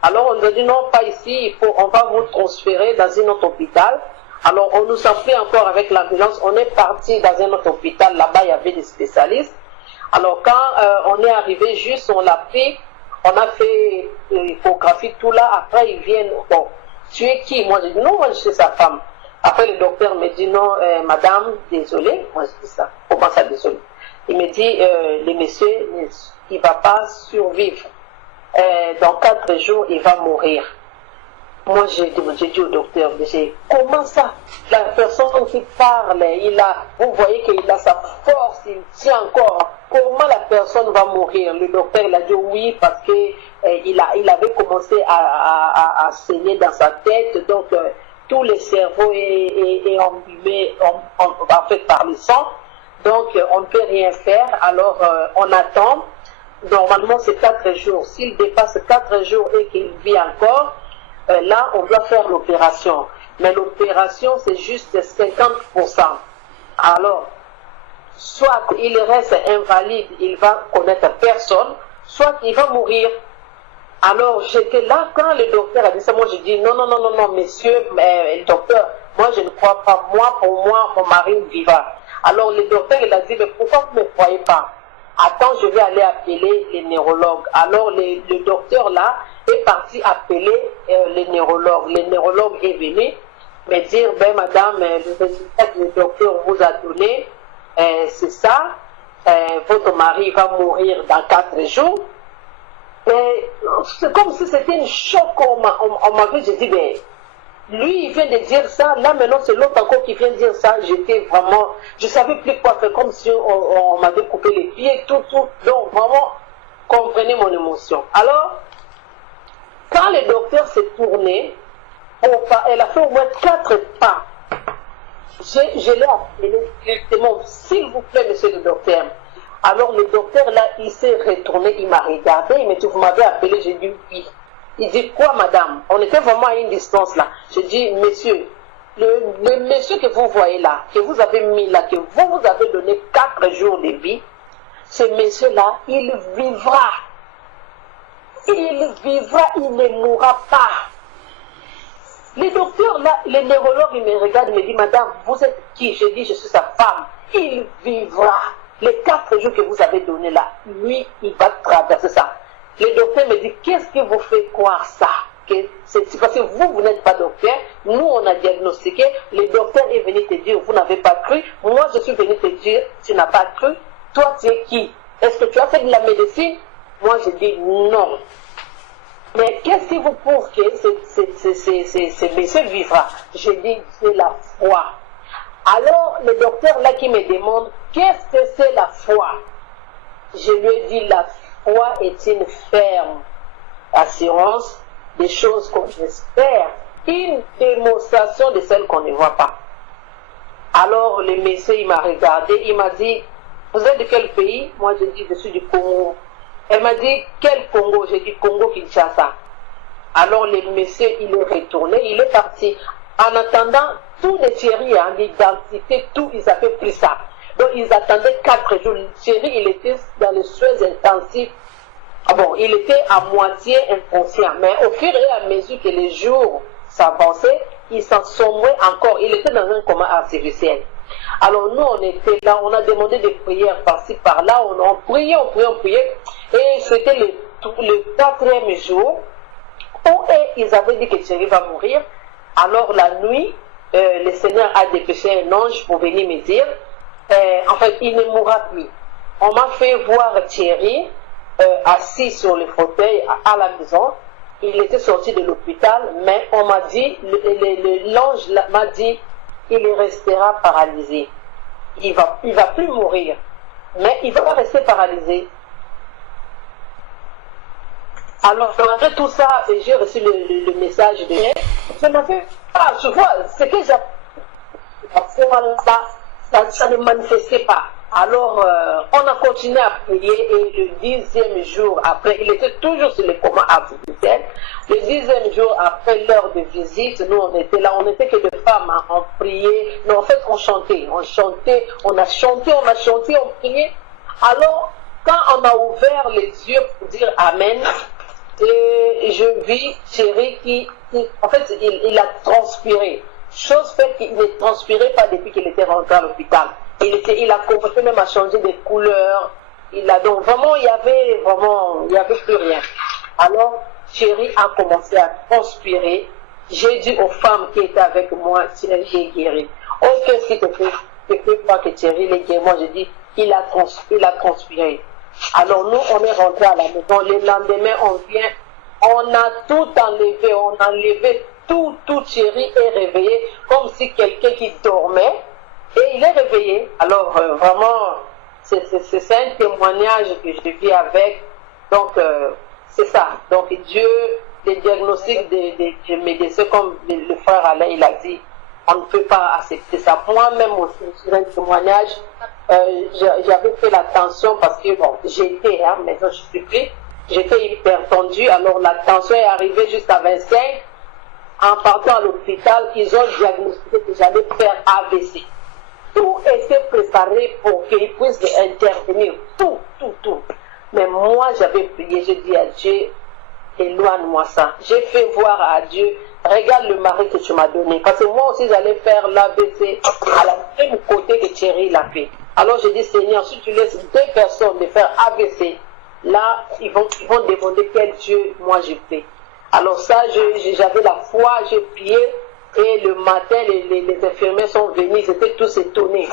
Alors, on nous a dit non, pas ici, on va vous transférer dans un autre hôpital. Alors, on nous a pris encore avec l'ambulance, on est parti dans un autre hôpital, là-bas, il y avait des spécialistes. Alors quand on est arrivé juste, on l'a pris, on a fait l'échographie, tout là, après ils viennent, bon, tu es qui? Moi j'ai dit non, moi je suis sa femme. Après le docteur me dit non, madame, désolé, moi je dis ça, comment ça désolé? Il me dit, le monsieur, il ne va pas survivre. Dans 4 jours, il va mourir. Moi, j'ai dit au docteur, comment ça? La personne qui parle, vous voyez qu'il a sa force, il tient encore. Comment la personne va mourir? Le docteur, il a dit oui, parce que il avait commencé à saigner dans sa tête, donc tout le cerveau est embumé en fait par le sang. Donc, on ne peut rien faire, alors on attend. Normalement, c'est 4 jours. S'il dépasse 4 jours et qu'il vit encore, là, on doit faire l'opération. Mais l'opération, c'est juste 50%. Alors, soit il reste invalide, il va connaître personne, soit il va mourir. Alors, j'étais là, quand le docteur a dit ça, moi, j'ai dit, non, monsieur, le docteur, moi, je ne crois pas. Pour moi, mon mari vivra. Alors, le docteur, il a dit, mais pourquoi vous ne me croyez pas? Attends, je vais aller appeler les neurologues. Alors, le docteur, là, est parti appeler les neurologues. Le neurologue est venu me dire, ben, madame, le résultat que le docteur vous a donné, c'est ça. Votre mari va mourir dans 4 jours. Mais c'est comme si c'était une choc. On m'avait dit, ben, lui, il vient de dire ça, là maintenant c'est l'autre encore qui vient de dire ça, j'étais vraiment, je ne savais plus quoi faire, comme si on m'avait coupé les pieds, tout, donc vraiment, comprenez mon émotion. Alors, quand le docteur s'est tourné, elle a fait au moins 4 pas, je l'ai appelé directement, s'il vous plaît monsieur le docteur. Alors le docteur là, il s'est retourné, il m'a regardé, il m'a dit, vous m'avez appelé, j'ai dit oui. Il dit, quoi madame? On était vraiment à une distance là. Je dis, monsieur, le monsieur que vous voyez là, que vous avez mis là, que vous avez donné 4 jours de vie, ce monsieur-là, il vivra. Il vivra, il ne mourra pas. Le docteur là, le neurologue, il me regarde, il me dit, madame, vous êtes qui? Je dis, je suis sa femme. Il vivra. Les 4 jours que vous avez donnés là, lui, il va traverser ça. Le docteur me dit, qu'est-ce qui vous fait croire ça? C'est parce que vous n'êtes pas docteur, nous on a diagnostiqué, le docteur est venu te dire, vous n'avez pas cru, moi je suis venu te dire, tu n'as pas cru, toi tu es qui? Est-ce que tu as fait de la médecine? Moi je dis non. Mais qu'est-ce qui vous prouve que ce monsieur vivra? Je dis, c'est la foi. Alors le docteur là qui me demande, qu'est-ce que c'est la foi? Je lui ai dit, la foi est une ferme assurance des choses qu'on espère, une démonstration de celles qu'on ne voit pas. Alors le monsieur, il m'a regardé, il m'a dit, vous êtes de quel pays? Moi j'ai dit, je suis du Congo. Elle m'a dit, quel Congo? J'ai dit, Congo-Kinshasa. Alors le monsieur, il est retourné, il est parti. En attendant, tous les Thierry, hein, l'identité, tout, ils avaient pris ça. Donc ils attendaient 4 jours. Thierry, il était dans les soins intensifs. Ah bon, il était à moitié inconscient. Mais au fur et à mesure que les jours s'avançaient, il s'en sombrait encore. Il était dans un coma artificiel. Alors nous, on était là, on a demandé des prières par-ci, par-là. On priait. Et c'était le 4e jour où ils avaient dit que Thierry va mourir. Alors la nuit, le Seigneur a dépêché un ange pour venir me dire, en fait, il ne mourra plus. On m'a fait voir Thierry assis sur le fauteuil à la maison. Il était sorti de l'hôpital, mais on m'a dit, l'ange m'a dit, il restera paralysé. Il va plus mourir, mais il va rester paralysé. Alors, malgré tout ça, j'ai reçu le message de je n'avais pas, je vois, ce que j'ai ça ne manifestait pas. Alors, on a continué à prier et le 10e jour après, il était toujours sur le coma artificiel. Le 10e jour après l'heure de visite, nous on était là, on n'était que des femmes, hein, on priait, mais en fait on chantait, on priait. Alors, quand on a ouvert les yeux pour dire Amen, et je vis Thierry qui en fait, il a transpiré. Chose faite qu'il ne transpirait pas depuis qu'il était rentré à l'hôpital. Il a commencé même à changer de couleur. Donc vraiment, il y avait plus rien. Alors, Thierry a commencé à transpirer. J'ai dit aux femmes qui étaient avec moi, Thierry est guéri. Oh, qu'est-ce qui te fait voir que Thierry est guéri? Moi, j'ai dit, il a transpiré. Alors nous, on est rentré à la maison. Le lendemain, on vient, on a tout enlevé, on a enlevé tout. Thierry est réveillé, comme si quelqu'un qui dormait, et il est réveillé. Alors vraiment, c'est un témoignage que je vis avec. Donc c'est ça. Donc Dieu, les diagnostics des médecins, comme le frère Alain il a dit, on ne peut pas accepter ça. Moi-même aussi, sur un témoignage, j'avais fait la tension parce que bon, j'étais, maintenant je suis plus, j'étais hyper tendue. Alors la tension est arrivée jusqu'à 25. En partant à l'hôpital, ils ont diagnostiqué que j'allais faire AVC. Tout était préparé pour qu'ils puissent intervenir. Tout. Mais moi, j'avais prié, j'ai dit à Dieu, éloigne-moi ça. J'ai fait voir à Dieu, regarde le mari que tu m'as donné. Parce que moi aussi, j'allais faire l'AVC à la même côté que Thierry l'a fait. Alors j'ai dit, Seigneur, si tu laisses 2 personnes de faire AVC, là, ils vont demander quel Dieu moi je fais. Alors ça, j'avais la foi, j'ai prié, et le matin, les infirmiers sont venus, ils étaient tous étonnés.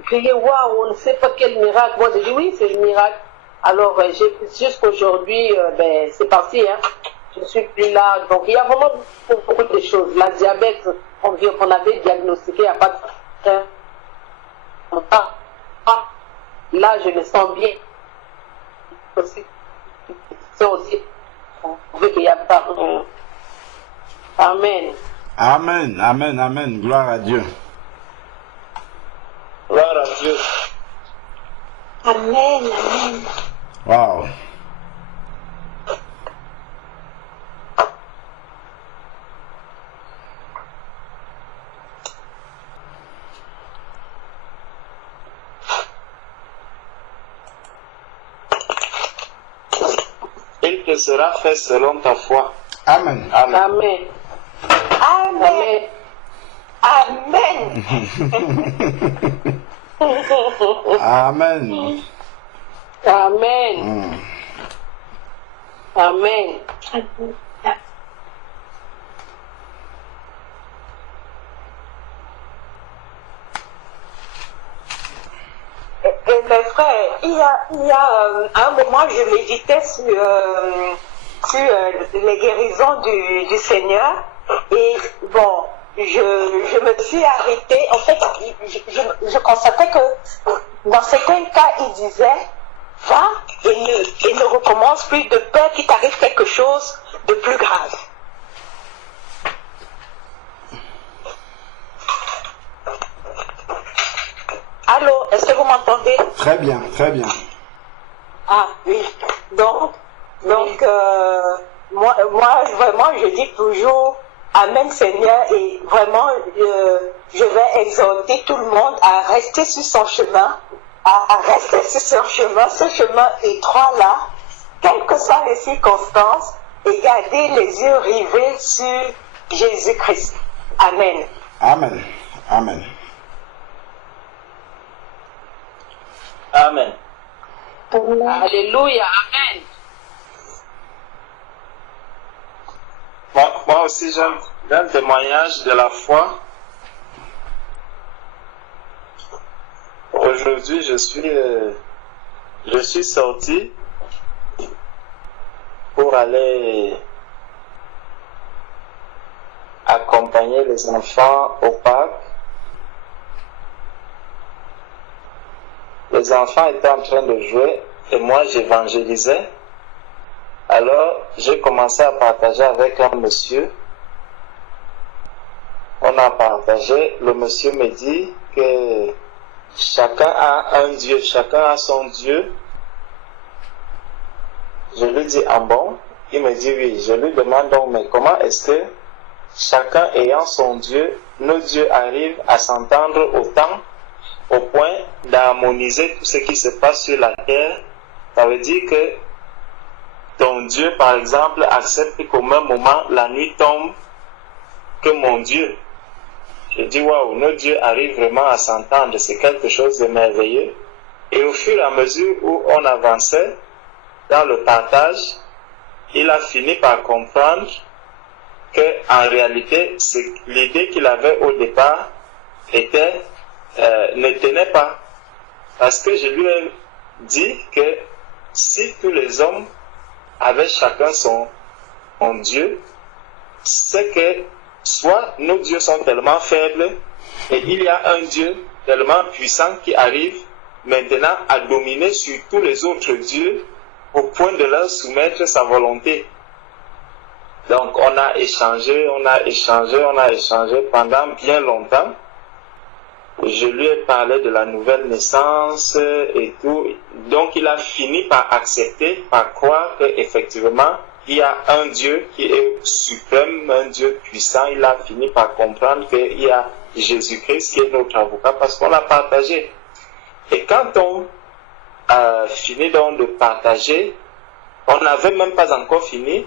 Ils criaient, waouh, on ne sait pas quel miracle. Moi, j'ai dit, oui, c'est le miracle. Alors, jusqu'aujourd'hui, c'est parti, je ne suis plus là. Donc, il y a vraiment beaucoup de choses. La diabète, on avait diagnostiqué, il n'y a pas de... Là, je me sens bien. C'est aussi... Amen. Amen. Gloire à Dieu. Gloire à Dieu. Amen. Wow. Il te sera fait selon ta foi. Amen. Amen. Amen. Et mes frères, il y a un moment, je méditais sur les guérisons du Seigneur. Et bon, je me suis arrêtée. En fait, je constatais que dans certains cas, il disait, va et ne recommence plus de peur qu'il t'arrive quelque chose de plus grave. Allô, est-ce que vous m'entendez? Très bien. Ah oui. Donc moi vraiment je dis toujours Amen Seigneur, et vraiment je vais exhorter tout le monde à rester sur son chemin, ce chemin étroit là, quelles que soient les circonstances, et garder les yeux rivés sur Jésus-Christ. Amen. Alléluia. Amen. Moi aussi, j'ai un témoignage de la foi. Aujourd'hui, je suis sorti pour aller accompagner les enfants au parc. Les enfants étaient en train de jouer et moi j'évangélisais. Alors j'ai commencé à partager avec un monsieur. On a partagé. Le monsieur me dit que chacun a un Dieu, chacun a son Dieu. Je lui dis, ah bon? Il me dit oui. Je lui demande donc, mais comment est-ce que chacun ayant son Dieu, nos dieux arrivent à s'entendre autant au point d'harmoniser tout ce qui se passe sur la terre? Ça veut dire que ton Dieu, par exemple, accepte qu'au même moment, la nuit tombe que mon Dieu. Je dis, waouh, nos dieux arrivent vraiment à s'entendre. C'est quelque chose de merveilleux. Et au fur et à mesure où on avançait dans le partage, il a fini par comprendre que en réalité, l'idée qu'il avait au départ ne tenait pas. Parce que je lui ai dit que si tous les hommes avaient chacun son Dieu, c'est que soit nos dieux sont tellement faibles et il y a un Dieu tellement puissant qui arrive maintenant à dominer sur tous les autres dieux au point de leur soumettre sa volonté. Donc on a échangé pendant bien longtemps. Je lui ai parlé de la nouvelle naissance et tout. Donc il a fini par accepter, par croire qu'effectivement il y a un Dieu qui est suprême, un Dieu puissant. Il a fini par comprendre qu'il y a Jésus-Christ qui est notre avocat parce qu'on l'a partagé. Et quand on a fini donc de partager, on n'avait même pas encore fini,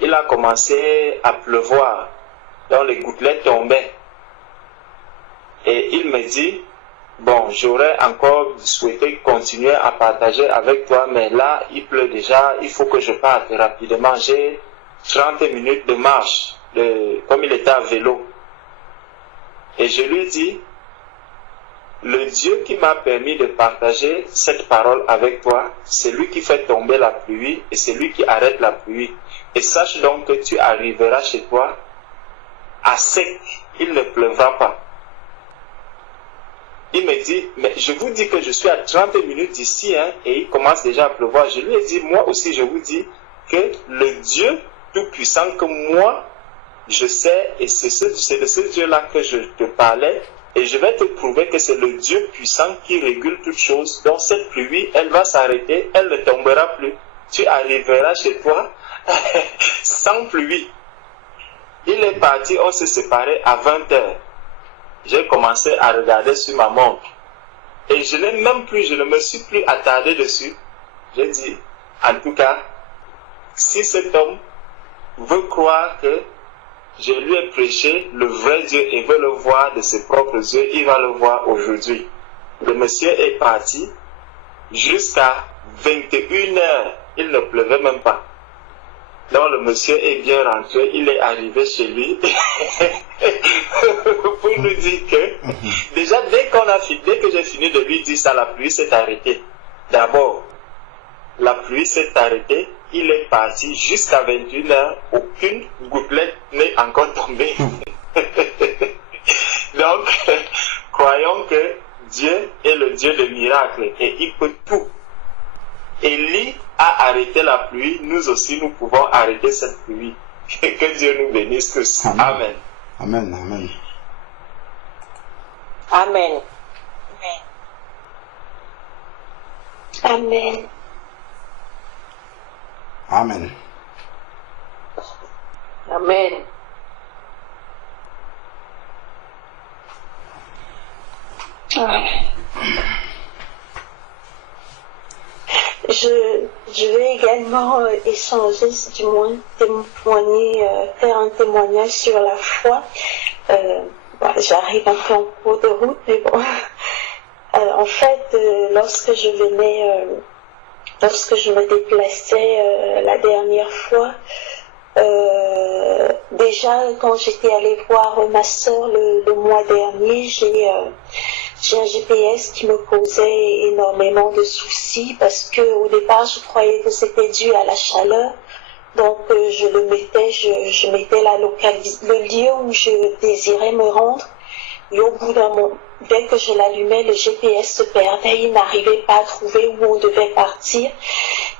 il a commencé à pleuvoir, donc les gouttelettes tombaient. Et il me dit, bon, j'aurais encore souhaité continuer à partager avec toi, mais là, il pleut déjà, il faut que je parte rapidement. J'ai 30 minutes de marche, comme il était à vélo. Et je lui ai dit, le Dieu qui m'a permis de partager cette parole avec toi, c'est lui qui fait tomber la pluie et c'est lui qui arrête la pluie. Et sache donc que tu arriveras chez toi à sec, il ne pleuvra pas. Il me dit, mais je vous dis que je suis à 30 minutes d'ici, et il commence déjà à pleuvoir. Je lui ai dit, moi aussi je vous dis que le Dieu tout-puissant que moi, je sais, et c'est de ce Dieu-là que je te parlais, et je vais te prouver que c'est le Dieu puissant qui régule toutes choses. Donc cette pluie, elle va s'arrêter, elle ne tombera plus. Tu arriveras chez toi sans pluie. Il est parti, on s'est séparés à 20h. J'ai commencé à regarder sur ma montre. Et je ne me suis plus attardé dessus. J'ai dit, en tout cas, si cet homme veut croire que je lui ai prêché le vrai Dieu et veut le voir de ses propres yeux, il va le voir aujourd'hui. Le monsieur est parti jusqu'à 21h. Il ne pleuvait même pas. Donc le monsieur est bien rentré, il est arrivé chez lui pour nous dire que déjà dès que j'ai fini de lui dire ça, la pluie s'est arrêtée. D'abord, la pluie s'est arrêtée, il est parti jusqu'à 21h, aucune gouttelette n'est encore tombée. Donc, croyons que Dieu est le Dieu de miracles et il peut tout. Élie a arrêté la pluie, nous aussi nous pouvons arrêter cette pluie. Que Dieu nous bénisse tous. Amen. Amen, amen. Amen. Amen. Amen. Amen. Je vais également échanger, du moins témoigner, faire un témoignage sur la foi. J'arrive un peu en cours de route, mais bon. En fait, lorsque je me déplaçais la dernière fois, déjà quand j'étais allée voir ma soeur le mois dernier, j'ai un GPS qui me causait énormément de soucis parce que au départ je croyais que c'était dû à la chaleur. Donc je mettais le lieu où je désirais me rendre. Et au bout d'un moment, dès que je l'allumais, le GPS se perdait, il n'arrivait pas à trouver où on devait partir.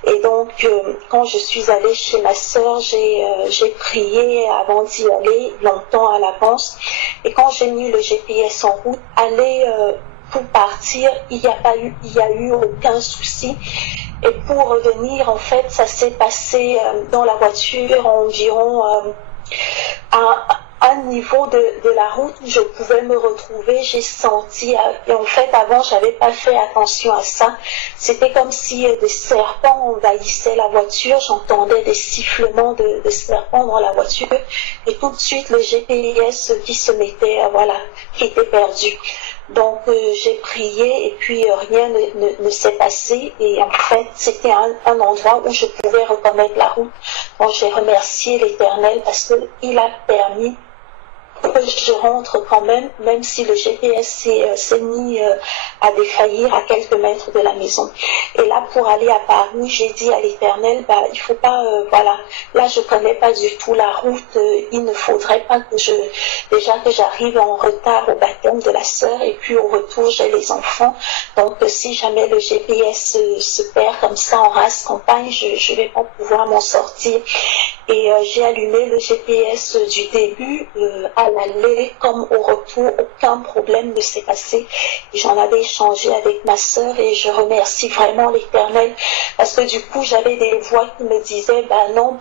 Et donc, quand je suis allée chez ma sœur, j'ai prié avant d'y aller, longtemps à l'avance. Et quand j'ai mis le GPS en route, pour partir, il y a eu aucun souci. Et pour revenir, en fait, ça s'est passé dans la voiture environ à un niveau de la route où je pouvais me retrouver. J'ai senti, et en fait avant j'avais pas fait attention à ça, c'était comme si des serpents envahissaient la voiture, j'entendais des sifflements de serpents dans la voiture et tout de suite le GPS qui se mettait, qui était perdu. Donc j'ai prié et puis rien ne s'est passé. Et en fait, c'était un endroit où je pouvais reconnaître la route. Donc j'ai remercié l'Éternel parce qu'il a permis que je rentre quand même si le GPS s'est mis à défaillir à quelques mètres de la maison. Et là, pour aller à Paris, j'ai dit à l'Éternel, il faut pas, là je connais pas du tout la route, il ne faudrait pas que j'arrive en retard au baptême de la sœur, et puis au retour j'ai les enfants. Donc si jamais le GPS se perd comme ça en race campagne, je vais pas pouvoir m'en sortir. Et j'ai allumé le GPS du début à l'aller comme au retour, aucun problème ne s'est passé. J'en avais échangé avec ma sœur et je remercie vraiment l'Éternel parce que du coup j'avais des voix qui me disaient non,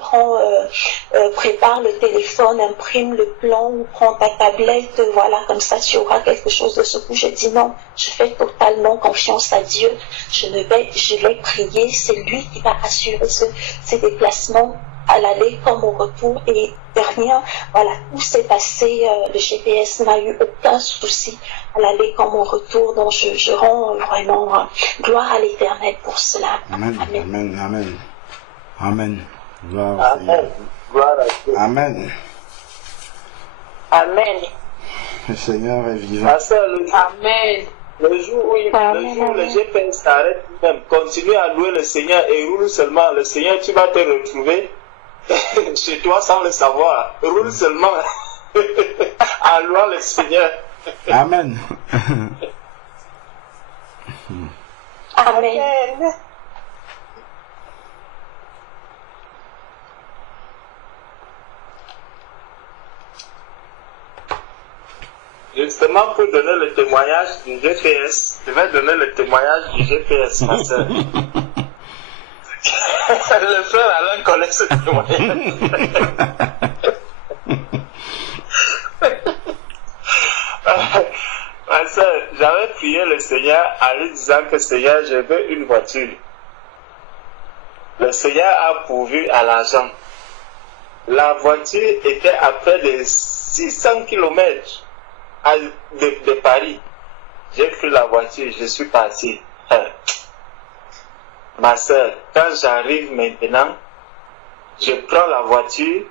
prépare le téléphone, imprime le plan ou prends ta tablette, voilà, comme ça tu auras quelque chose de ce coup. J'ai dit non, je fais totalement confiance à Dieu, je vais prier, c'est lui qui va assurer ces déplacements à l'aller comme au retour, et rien, voilà, tout s'est passé, le GPS n'a eu aucun souci à l'aller comme au retour, donc je rends vraiment gloire à l'Éternel pour cela. Amen, amen, amen, amen. Amen. Gloire à Dieu. Amen. Amen. Le Seigneur est vivant. Ma sœur, Amen. le jour où le GPS s'arrête, même continue à louer le Seigneur et roule seulement. Le Seigneur, tu vas te retrouver chez toi sans le savoir. Roule seulement en louant le Seigneur. Amen. Amen. Justement, pour donner le témoignage du GPS, je vais donner le témoignage du GPS, ma soeur. Le frère Alain connaît ce témoignage. Ma soeur, j'avais prié le Seigneur en lui disant que Seigneur, je veux une voiture. Le Seigneur a pourvu à l'argent. La voiture était à près de 600 km de Paris. J'ai pris la voiture, je suis parti. Ma soeur, quand j'arrive maintenant, je prends la voiture,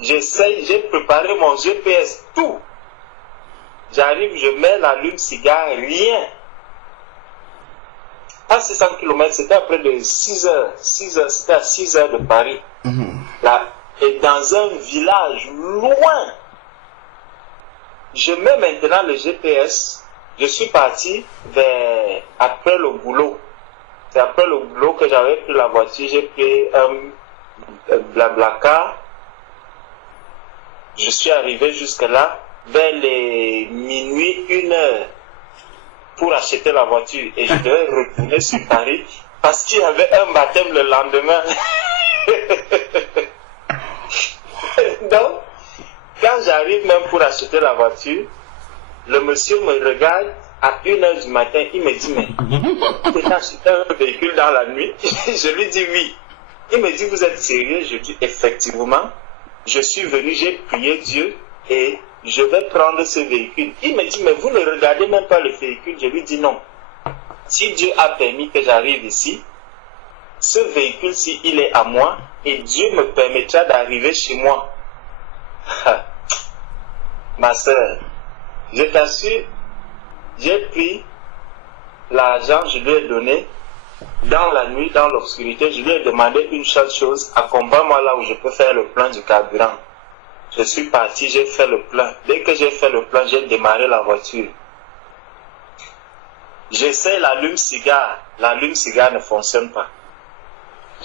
j'essaye, j'ai préparé mon GPS, tout. J'arrive, je mets l'allume-cigare, rien. Pas 600 km, c'était à près de 6 heures. 6 heures, c'était à 6 heures de Paris. Là, et dans un village loin. Je mets maintenant le GPS. Je suis parti après le boulot. C'est après le boulot que j'avais pris la voiture. J'ai pris un Blablacar. Je suis arrivé jusque là vers les minuit, 1 heure pour acheter la voiture. Et je devais retourner sur Paris parce qu'il y avait un baptême le lendemain. Donc, quand j'arrive même pour acheter la voiture, le monsieur me regarde à 1 heure du matin, il me dit, mais tu as acheté un véhicule dans la nuit? Je lui dis oui. Il me dit, vous êtes sérieux? Je dis, effectivement, je suis venu, j'ai prié Dieu et je vais prendre ce véhicule. Il me dit, mais vous ne regardez même pas le véhicule? Je lui dis non. Si Dieu a permis que j'arrive ici, ce véhicule-ci, il est à moi et Dieu me permettra d'arriver chez moi. Ma soeur, je t'assure, j'ai pris l'argent, je lui ai donné. Dans la nuit, dans l'obscurité, je lui ai demandé une seule chose, accompagne-moi là où je peux faire le plein du carburant. Je suis parti, j'ai fait le plein. Dès que j'ai fait le plein, j'ai démarré la voiture. J'essaie l'allume-cigare. L'allume-cigare ne fonctionne pas.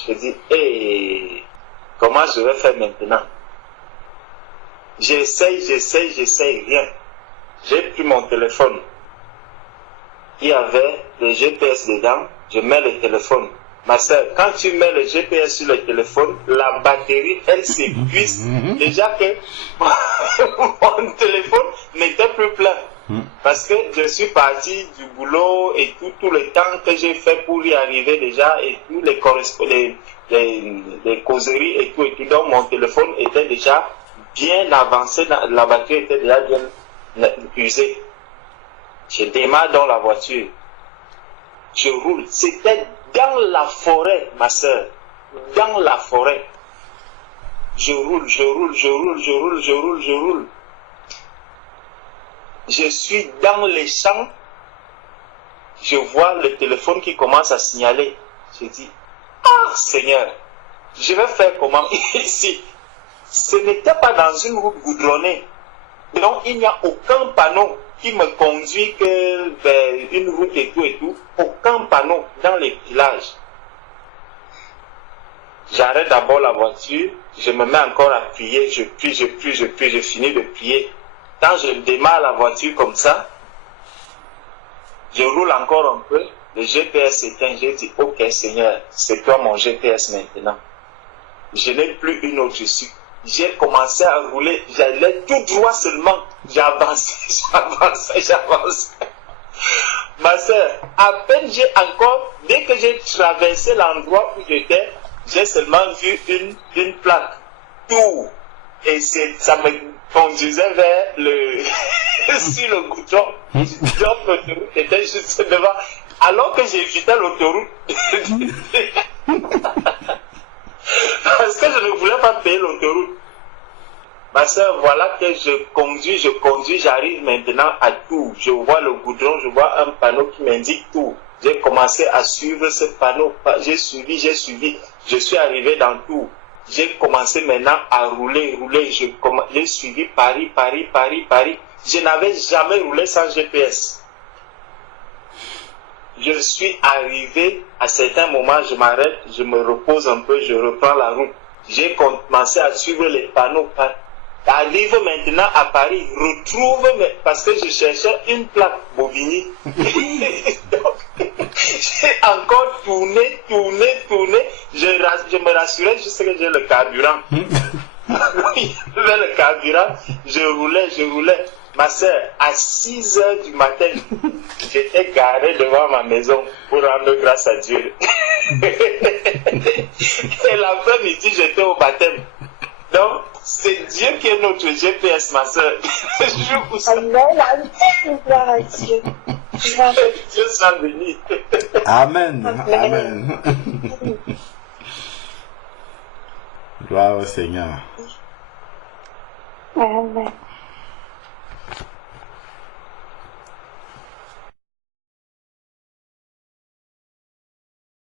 Je dis, hey, comment je vais faire maintenant? J'essaye, rien. J'ai pris mon téléphone. Il y avait le GPS dedans. Je mets le téléphone. Ma soeur, quand tu mets le GPS sur le téléphone, la batterie, elle s'épuise. Déjà que mon téléphone n'était plus plein. Parce que je suis parti du boulot et tout le temps que j'ai fait pour y arriver déjà et tous les causeries et tout. Donc mon téléphone était déjà bien avancé, la batterie était déjà bien usée. Je démarre dans la voiture. Je roule. C'était dans la forêt, ma soeur. Dans la forêt. Je roule. Je suis dans les champs. Je vois le téléphone qui commence à signaler. Je dis, ah Seigneur, je vais faire comment ici? Ce n'était pas dans une route goudronnée. Donc il n'y a aucun panneau qui me conduit que vers une route et tout. Aucun panneau dans les villages. J'arrête d'abord la voiture, je me mets encore à prier, je prie, je finis de prier. Quand je démarre la voiture comme ça, je roule encore un peu, le GPS s'éteint, j'ai dit, ok Seigneur, c'est toi mon GPS maintenant. Je n'ai plus une autre issue. J'ai commencé à rouler, j'allais tout droit seulement, j'avançais. Ma soeur, à peine dès que j'ai traversé l'endroit où j'étais, j'ai seulement vu une plaque, tout. Et ça me conduisait vers sur le goudron. Donc l'autoroute était juste devant. Alors que j'évitais l'autoroute, parce que je ne voulais pas payer l'autoroute. Ma soeur, voilà que je conduis, j'arrive maintenant à Tours. Je vois le goudron, je vois un panneau qui m'indique Tours. J'ai commencé à suivre ce panneau. J'ai suivi. Je suis arrivé dans Tours. J'ai commencé maintenant à rouler. J'ai suivi Paris. Je n'avais jamais roulé sans GPS. Je suis arrivé, à certains moments, je m'arrête, je me repose un peu, je reprends la route. J'ai commencé à suivre les panneaux. Arrive maintenant à Paris, parce que je cherchais une plaque Bobigny. J'ai encore tourné. Je me rassurais juste que j'ai le carburant. J'avais le carburant, je roulais. Ma soeur, à 6 heures du matin, j'étais garé devant ma maison pour rendre grâce à Dieu. Et l'après-midi, j'étais au baptême. Donc, c'est Dieu qui est notre GPS, ma soeur. Amen, gloire à Dieu. Dieu soit béni. Amen. Gloire au Seigneur. Amen.